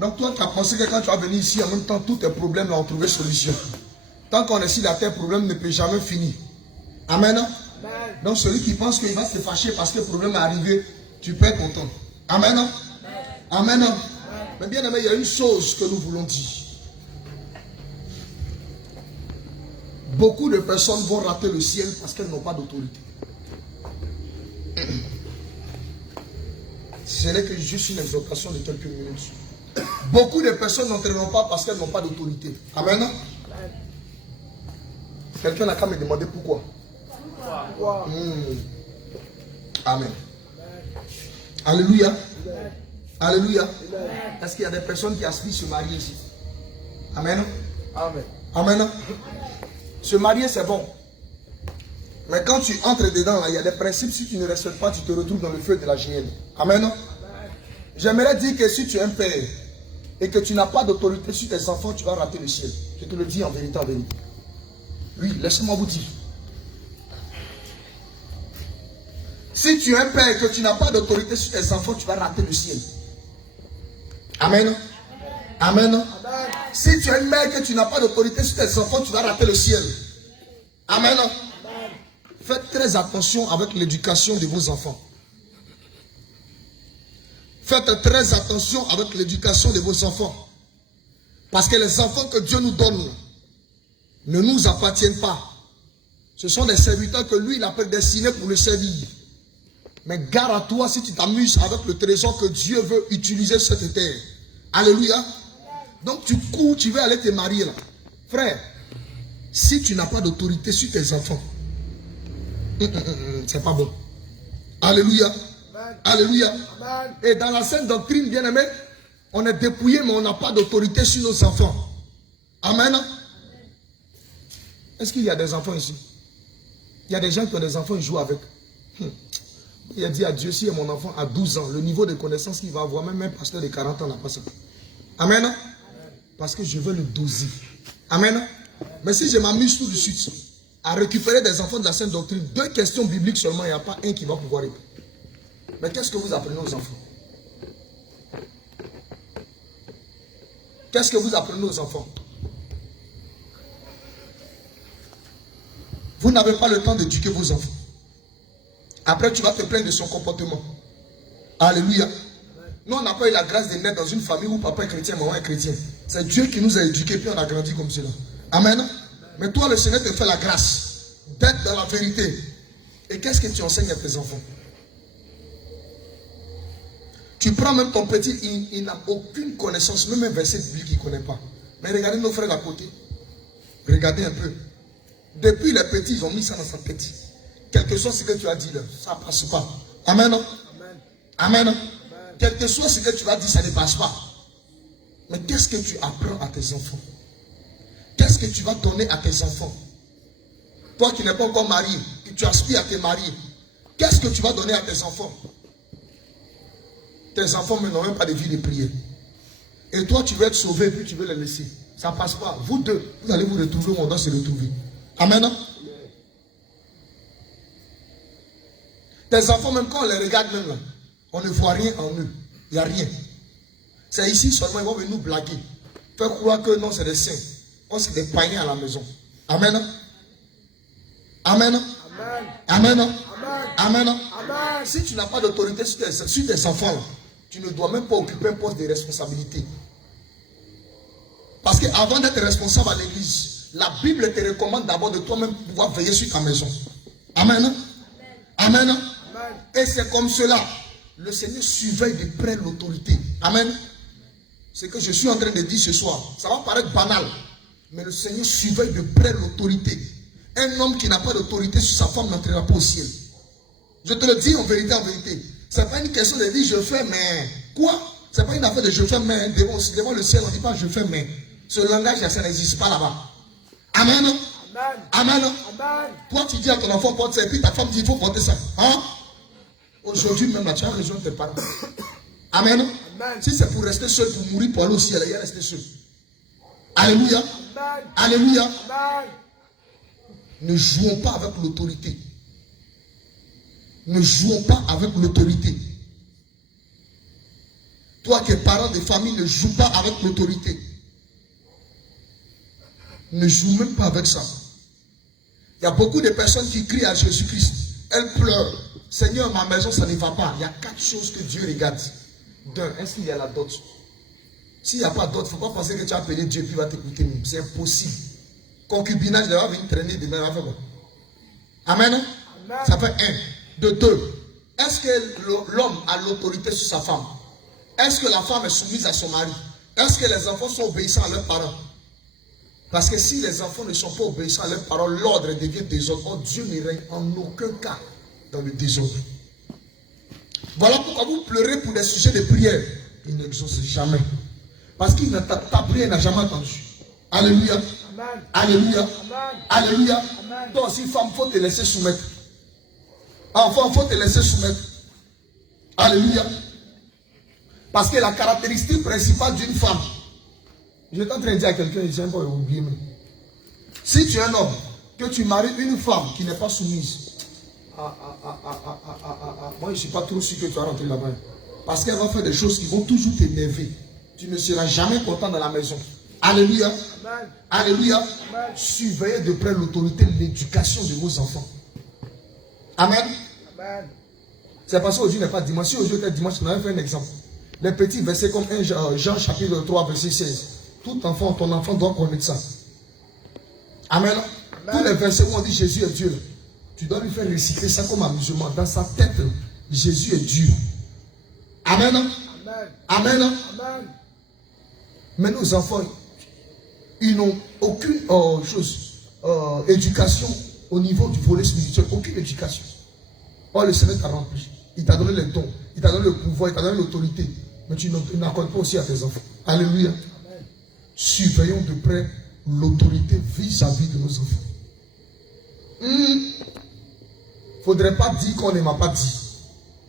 Donc toi tu as pensé que quand tu vas venir ici, en même temps, tous tes problèmes vont trouver solution. Tant qu'on est ici, la terre, problème ne peut jamais finir. Amen. Donc celui qui pense qu'il va se fâcher parce que le problème est arrivé, tu peux être content. Amen. Mais bien aimé, il y a une chose que nous voulons dire. Beaucoup de personnes vont rater le ciel parce qu'elles n'ont pas d'autorité. Ce n'est que juste une exhortation de quelques minutes. Beaucoup de personnes n'entreront pas parce qu'elles n'ont pas d'autorité. Amen. Quelqu'un n'a qu'à me demander pourquoi. Amen. Alléluia. Alléluia. Est-ce qu'il y a des personnes qui aspirent à se marier ici? Amen. Amen. Amen. Se marier, c'est bon. Mais quand tu entres dedans, là, il y a des principes. Si tu ne respectes pas, tu te retrouves dans le feu de la géhenne. Amen. J'aimerais dire que si tu es un père et que tu n'as pas d'autorité sur tes enfants, tu vas rater le ciel. Je te le dis en vérité, en vérité. Oui, laissez-moi vous dire. Si tu es un père et que tu n'as pas d'autorité sur tes enfants, tu vas rater le ciel. Amen. Amen. Si tu es une mère et que tu n'as pas d'autorité sur tes enfants, tu vas rater le ciel. Amen. Faites très attention avec l'éducation de vos enfants. Faites très attention avec l'éducation de vos enfants. Parce que les enfants que Dieu nous donne ne nous appartiennent pas. Ce sont des serviteurs que lui, il a prédestinés pour le servir. Mais garde à toi si tu t'amuses avec le trésor que Dieu veut utiliser sur cette terre. Alléluia. Donc tu cours, tu veux aller te marier là. Frère, si tu n'as pas d'autorité sur tes enfants, c'est pas bon. Alléluia. Amen. Alléluia. Amen. Et dans la sainte doctrine, bien aimé, on est dépouillé, mais on n'a pas d'autorité sur nos enfants. Amen. Est-ce qu'il y a des enfants ici? Il y a des gens qui ont des enfants, ils jouent avec. Il a dit à Dieu, si mon enfant a 12 ans, le niveau de connaissance qu'il va avoir, même un pasteur de 40 ans n'a pas ça. Amen. Parce que je veux le doser. Amen. Mais si je m'amuse tout de suite à récupérer des enfants de la sainte doctrine, 2 questions bibliques seulement, il n'y a pas un qui va pouvoir répondre. Mais qu'est-ce que vous apprenez aux enfants? Qu'est-ce que vous apprenez aux enfants? Vous n'avez pas le temps d'éduquer vos enfants. Après, tu vas te plaindre de son comportement. Alléluia. Nous, on n'a pas eu la grâce de naître dans une famille où papa est chrétien, maman est chrétien. C'est Dieu qui nous a éduqués, puis on a grandi comme cela. Amen. Mais toi, le Seigneur te fait la grâce d'être dans la vérité. Et qu'est-ce que tu enseignes à tes enfants? Tu prends même ton petit, il n'a aucune connaissance, même un verset biblique qu'il ne connaît pas. Mais regardez nos frères d'à côté. Regardez un peu. Depuis les petits, ils ont mis ça dans sa tête. Quel que soit ce que tu as dit là, ça ne passe pas. Amen. Amen. Amen. Quel que soit ce que tu as dit, ça ne passe pas. Mais qu'est-ce que tu apprends à tes enfants? Qu'est-ce que tu vas donner à tes enfants? Toi qui n'es pas encore marié, que tu aspires à te marier, qu'est-ce que tu vas donner à tes enfants? Tes enfants n'ont même pas de vie de prière. Et toi, tu veux être sauvé et puis tu veux les laisser. Ça ne passe pas. Vous deux, vous allez vous retrouver où on doit se retrouver. Amen. Tes enfants, même quand on les regarde même là, on ne voit rien en eux. Il n'y a rien. C'est ici seulement, ils vont venir nous blaguer. Faire croire que non, c'est des saints. On c'est des païens à la maison. Amen. Amen. Amen. Amen. Amen. Amen. Si tu n'as pas d'autorité sur tes enfants, là, tu ne dois même pas occuper un poste de responsabilité. Parce qu'avant d'être responsable à l'église, la Bible te recommande d'abord de toi-même pouvoir veiller sur ta maison. Amen. Amen. Amen. Et c'est comme cela. Le Seigneur surveille de près l'autorité. Amen. Ce que je suis en train de dire ce soir, ça va paraître banal, mais le Seigneur surveille de près l'autorité. Un homme qui n'a pas d'autorité sur sa femme n'entrera pas au ciel. Je te le dis en vérité, en vérité. Ce n'est pas une question de dire je fais mais. Quoi? Ce n'est pas une affaire de je fais mais. Devant le ciel, on ne dit pas je fais mais. Ce langage, ça n'existe pas là-bas. Amen. Amen. Amen. Toi, tu dis à ton enfant porte ça, et puis ta femme dit il faut porter ça. Hein? Aujourd'hui, même là, tu as raison de tes parents. Amen. Amen. Si c'est pour rester seul, pour mourir, pour aller au ciel, il y a rester seul. Alléluia. Amen. Alléluia. Amen. Ne jouons pas avec l'autorité. Ne jouons pas avec l'autorité. Toi qui es parent de famille, ne joue pas avec l'autorité. Ne joue même pas avec ça. Il y a beaucoup de personnes qui crient à Jésus-Christ. Elles pleurent. Seigneur, ma maison, ça ne va pas. Il y a 4 choses que Dieu regarde. D'un, est-ce qu'il y a la dot? S'il n'y a pas de dot, il ne faut pas penser que tu as appelé Dieu et puis il va t'écouter. C'est impossible. Concubinage, il va venir traîner demain. Amen. Amen. Ça fait 1. De 2. Est-ce que l'homme a l'autorité sur sa femme? Est-ce que la femme est soumise à son mari? Est-ce que les enfants sont obéissants à leurs parents? Parce que si les enfants ne sont pas obéissants à leurs parents, l'ordre devient désordre. Oh, Dieu ne règne en aucun cas dans le désordre. Voilà pourquoi vous pleurez pour des sujets de prière. il n'exauce jamais. Parce qu'il ta prière n'a jamais entendu. Alléluia. Amen. Alléluia. Amen. Alléluia. Amen. Toi aussi, femme, il faut te laisser soumettre. Enfant, il faut te laisser soumettre. Alléluia. Parce que la caractéristique principale d'une femme, je suis en train de dire à quelqu'un, je n'ai pas oublié. Si tu es un homme, que tu maries une femme qui n'est pas soumise, moi je ne suis pas trop sûr que tu vas rentrer là-bas. Parce qu'elle va faire des choses qui vont toujours t'énerver. Tu ne seras jamais content dans la maison. Alléluia. Amen. Alléluia. Amen. Surveillez de près l'autorité, l'éducation de vos enfants. Amen. Amen. C'est parce qu'aujourd'hui n'est pas dimanche. Si aujourd'hui était dimanche, on avait fait un exemple. Les petits versets comme 1 Jean chapitre 3 verset 16. Tout enfant, ton enfant doit connaître ça. Amen. Amen. Tous les versets où on dit Jésus est Dieu, tu dois lui faire réciter ça comme amusement. Dans sa tête, Jésus est Dieu. Amen. Amen. Amen. Amen. Mais nos enfants, ils n'ont aucune éducation au niveau du volet spirituel. Aucune éducation. Oh, le Seigneur t'a rempli. Il t'a donné les dons. Il t'a donné le pouvoir. Il t'a donné l'autorité. Mais tu n'accordes pas aussi à tes enfants. Alléluia. Amen. Surveillons de près l'autorité vis-à-vis de nos enfants. Faudrait pas dire qu'on ne m'a pas dit.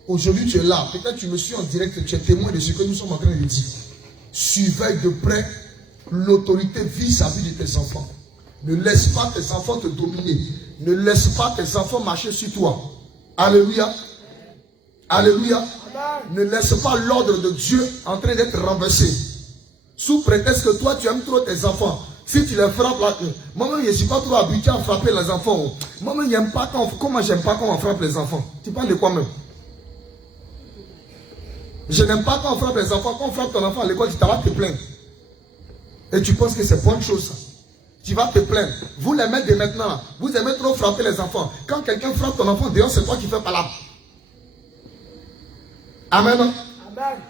Aujourd'hui, tu es là. Peut-être tu me suis en direct. Tu es témoin de ce que nous sommes en train de dire. Surveille de près l'autorité vis-à-vis de tes enfants. Ne laisse pas tes enfants te dominer. Ne laisse pas tes enfants marcher sur toi. Alléluia. Alléluia. Ne laisse pas l'ordre de Dieu en train d'être renversé. Sous prétexte que toi tu aimes trop tes enfants. Si tu les frappes là, moi-même je ne suis pas trop habitué à frapper les enfants. Moi-même j'aime pas comment j'aime pas quand on frappe les enfants. Tu parles de quoi même? Je n'aime pas quand on frappe les enfants. Quand on frappe ton enfant à l'école, tu vas te plaindre. Et tu penses que c'est bonne chose ça. Tu vas te plaindre. Vous les mecs de maintenant, vous aimez trop frapper les enfants. Quand quelqu'un frappe ton enfant dehors, c'est toi qui fais pas là. Amen. Amen.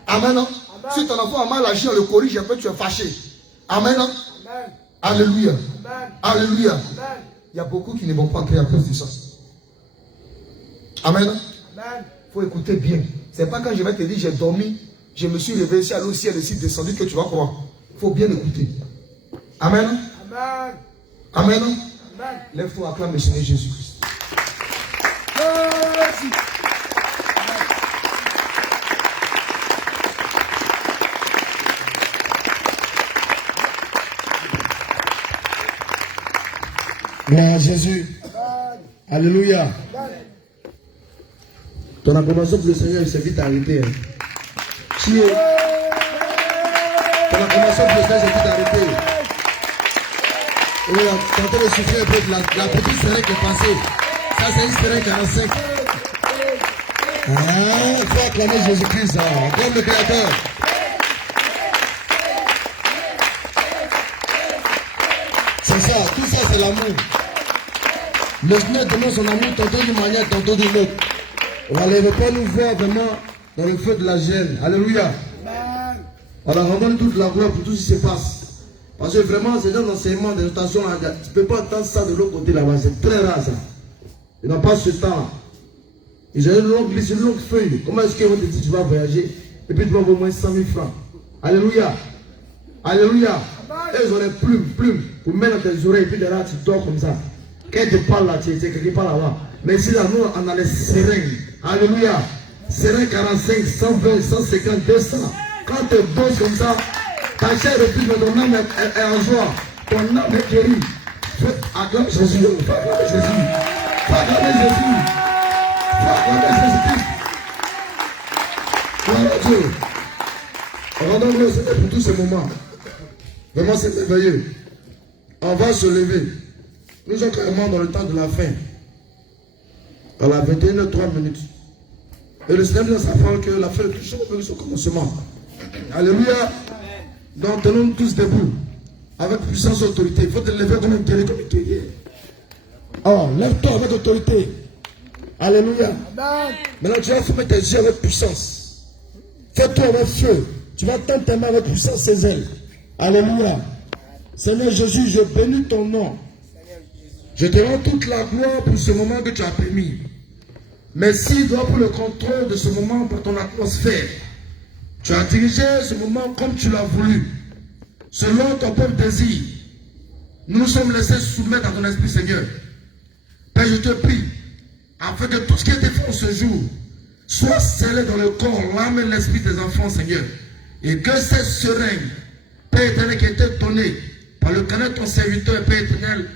Amen. Amen. Si ton enfant a mal agi, on le corrige un peu, tu es fâché. Amen. Amen. Alléluia. Amen. Alléluia. Amen. Il y a beaucoup qui ne vont pas entrer à cause de ça. Amen. Amen. Il faut écouter bien. C'est pas quand je vais te dire j'ai dormi, je me suis réveillé, si le ciel est descendu que tu vas croire. Il faut bien écouter. Amen. Amen. Amen. Amen. Lève-toi, acclame le Seigneur Jésus-Christ. Gloire à Jésus. Alléluia. Ton approbation pour le Seigneur, il s'est vite arrêté. Chier. Ton approbation pour le Seigneur, il s'est vite arrêté. Et là, tu es en train de souffrir un peu de la petite seringue qui est passée. Ça, c'est une seringue 45. Il faut acclamer Jésus-Christ. Comme le Créateur. C'est ça, tout ça, c'est l'amour. Le Seigneur demande son amour tantôt d'une manière, tantôt d'une autre. On ne va pas nous voir vraiment dans le feu de la gêne. Alléluia. On leur rendons toute la gloire pour tout ce qui se passe. Parce que vraiment, c'est dans l'enseignement des notations, tu ne peux pas entendre ça de l'autre côté là-bas. C'est très rare ça. Ils n'ont pas ce temps. Ils ont une longue liste, une longue feuille. Comment est-ce qu'ils vont te dire tu vas voyager et puis tu vas avoir au moins 100 000 francs. Alléluia. Alléluia. Et ils ont les plumes pour mettre dans tes oreilles et puis derrière tu dors comme ça. Quand tu parles là, tu es quelque part là-bas. Mais ici là, nous on a les seringues. Alléluia. Seringue 45, 120, 150, 200. Quand tu bosses comme ça, ta chair reprise, mais ton âme est en joie. Ton âme est guérie. Acclame Jésus. Acclame Jésus. Acclame Jésus. Acclame Jésus. Gloire à Dieu. Rendons gloire au Seigneur pour tous ces moments. Vraiment, c'est merveilleux. On va se lever. Nous sommes carrément dans le temps de la fin. À la 21h03 minutes. Et le Seigneur dit dans sa parole que la fin de tout chose est au commencement. Alléluia. Donc tenons-nous tous debout. Avec puissance et autorité. Il faut te lever comme un guerrier, comme un guerrier. Oh, lève-toi avec autorité. Alléluia. Maintenant tu vas fermer tes yeux avec puissance. Fais-toi avec feu. Tu vas tendre tes mains avec puissance ses ailes. Alléluia. Seigneur Jésus, je bénis ton nom. Je te rends toute la gloire pour ce moment que tu as permis. Merci, toi, pour le contrôle de ce moment, pour ton atmosphère. Tu as dirigé ce moment comme tu l'as voulu, selon ton propre désir. Nous nous sommes laissés soumettre à ton esprit, Seigneur. Père, je te prie, afin que tout ce qui est fait ce jour soit scellé dans le corps, l'âme et l'esprit des enfants, Seigneur. Et que cette seringue, Père éternel, qui a été donnée par le canal de ton serviteur, Père éternel,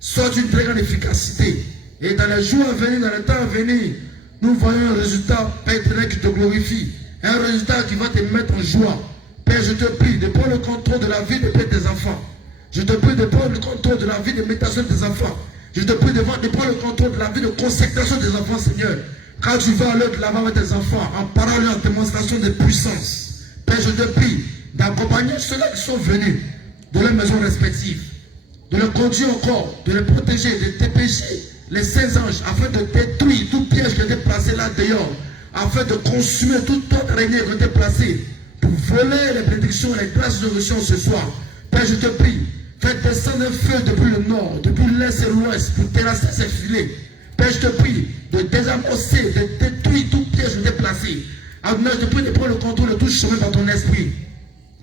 soit d'une très grande efficacité. Et dans les jours à venir, dans le temps à venir, nous voyons un résultat, Père éternel, qui te glorifie. Un résultat qui va te mettre en joie. Père, je te prie de prendre le contrôle de la vie de tes enfants. Je te prie de prendre le contrôle de la vie de méditation de tes enfants. Je te prie de prendre le contrôle de la vie de consécration des enfants, Seigneur. Quand tu vas aller de l'avant avec tes enfants, en parole et en démonstration de puissance. Père, je te prie d'accompagner ceux-là qui sont venus de leurs maisons respectives, de les conduire encore, de les protéger, de dépêcher les saints anges, afin de détruire tout piège qui a été placé là dehors, afin de consumer toute autre araignée qui a été placée, pour voler les bénédictions et les grâces de résurrection ce soir. Père, je te prie, fais descendre un feu depuis le nord, depuis l'est et l'ouest, pour terrasser ces filets. Père, je te prie de désamorcer, de détruire tout piège qui a été placé. Adonai, je te prie de prendre le contrôle de tout chemin par ton esprit,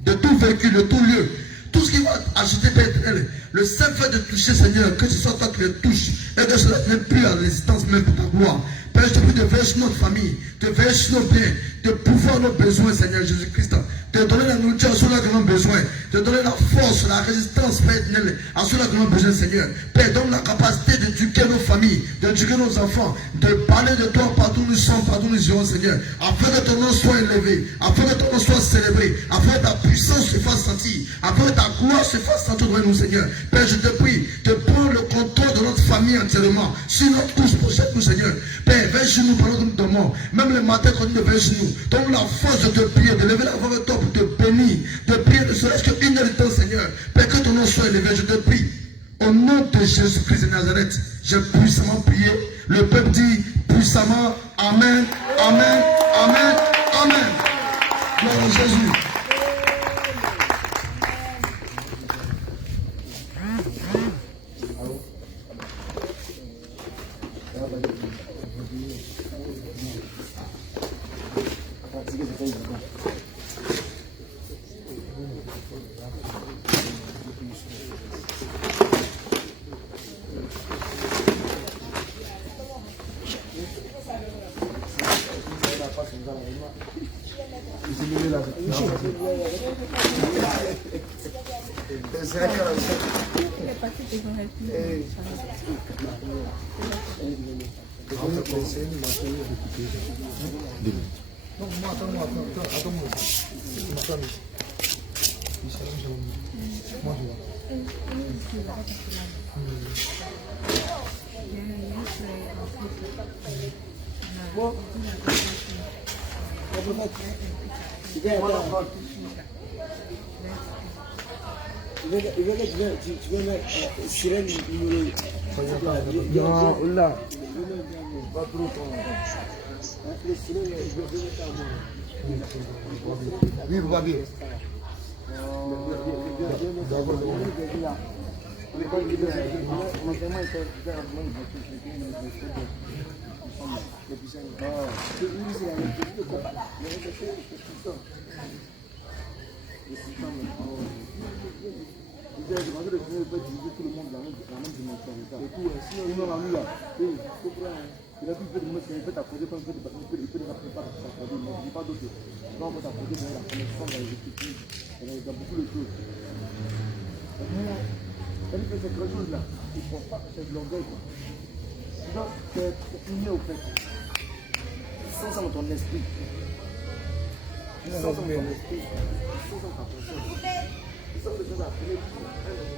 de tout véhicule, de tout lieu. Tout ce qui va acheter, Père éternel, le seul fait de toucher, Seigneur, que ce soit toi qui le touches, et que cela n'est plus à l'existence même pour ta gloire. Père, je te prie de veiller sur notre famille, de veiller sur nos biens, de pouvoir nos besoins, Seigneur Jésus-Christ, de donner la nourriture à ceux-là qui en ont besoin, de donner la force, la résistance, Père éternel, à ceux-là qui en ont besoin, Seigneur. Père, donne la capacité d'éduquer nos familles, d'éduquer nos enfants, de parler de toi partout où nous sommes, partout où nous irons, Seigneur, afin que ton nom soit élevé, afin que ton nom soit célébré, afin que ta puissance se fasse sentir, afin que ta gloire se fasse sentir devant nous, Seigneur. Père, je te prie de prendre le contrôle de notre famille entièrement, sur notre couche prochaine, nous, Seigneur. Père, veille sur nous pendant que nous dormons, même le matin quand nous veillons sur nous. Donne la force de te prier, de lever la voix avec toi pour te bénir, de prier ne serait-ce qu'une heure de temps, Seigneur. Père, que ton nom soit élevé, je te prie. Au nom de Jésus-Christ de Nazareth, j'ai puissamment prié. Le peuple dit puissamment Amen, Amen, Amen, Amen. Gloire à Jésus. Tu veux mettre sirène numéro. Non, là. Pas trop les sirènes, je vais mettre à moi. Oui, vous va bien. Vous avez demandé de venir pour diviser tout le monde dans la même dimension. Et puis, sinon, il m'a mis là. Il a pu faire de me faire, il peut t'apposer comme il peut déjà préparer sa famille. Mais je ne dis pas d'autre. Non, on peut t'apposer dans la connexion, dans les équipes, dans beaucoup de choses. Elle fait cette chose-là. Il ne faut pas faire de l'orgueil. Sinon, c'est fini au fait. Sans ça dans ton esprit. Sans ça dans ton esprit. Sans ça dans ta personne. Sans ça dans ta personne.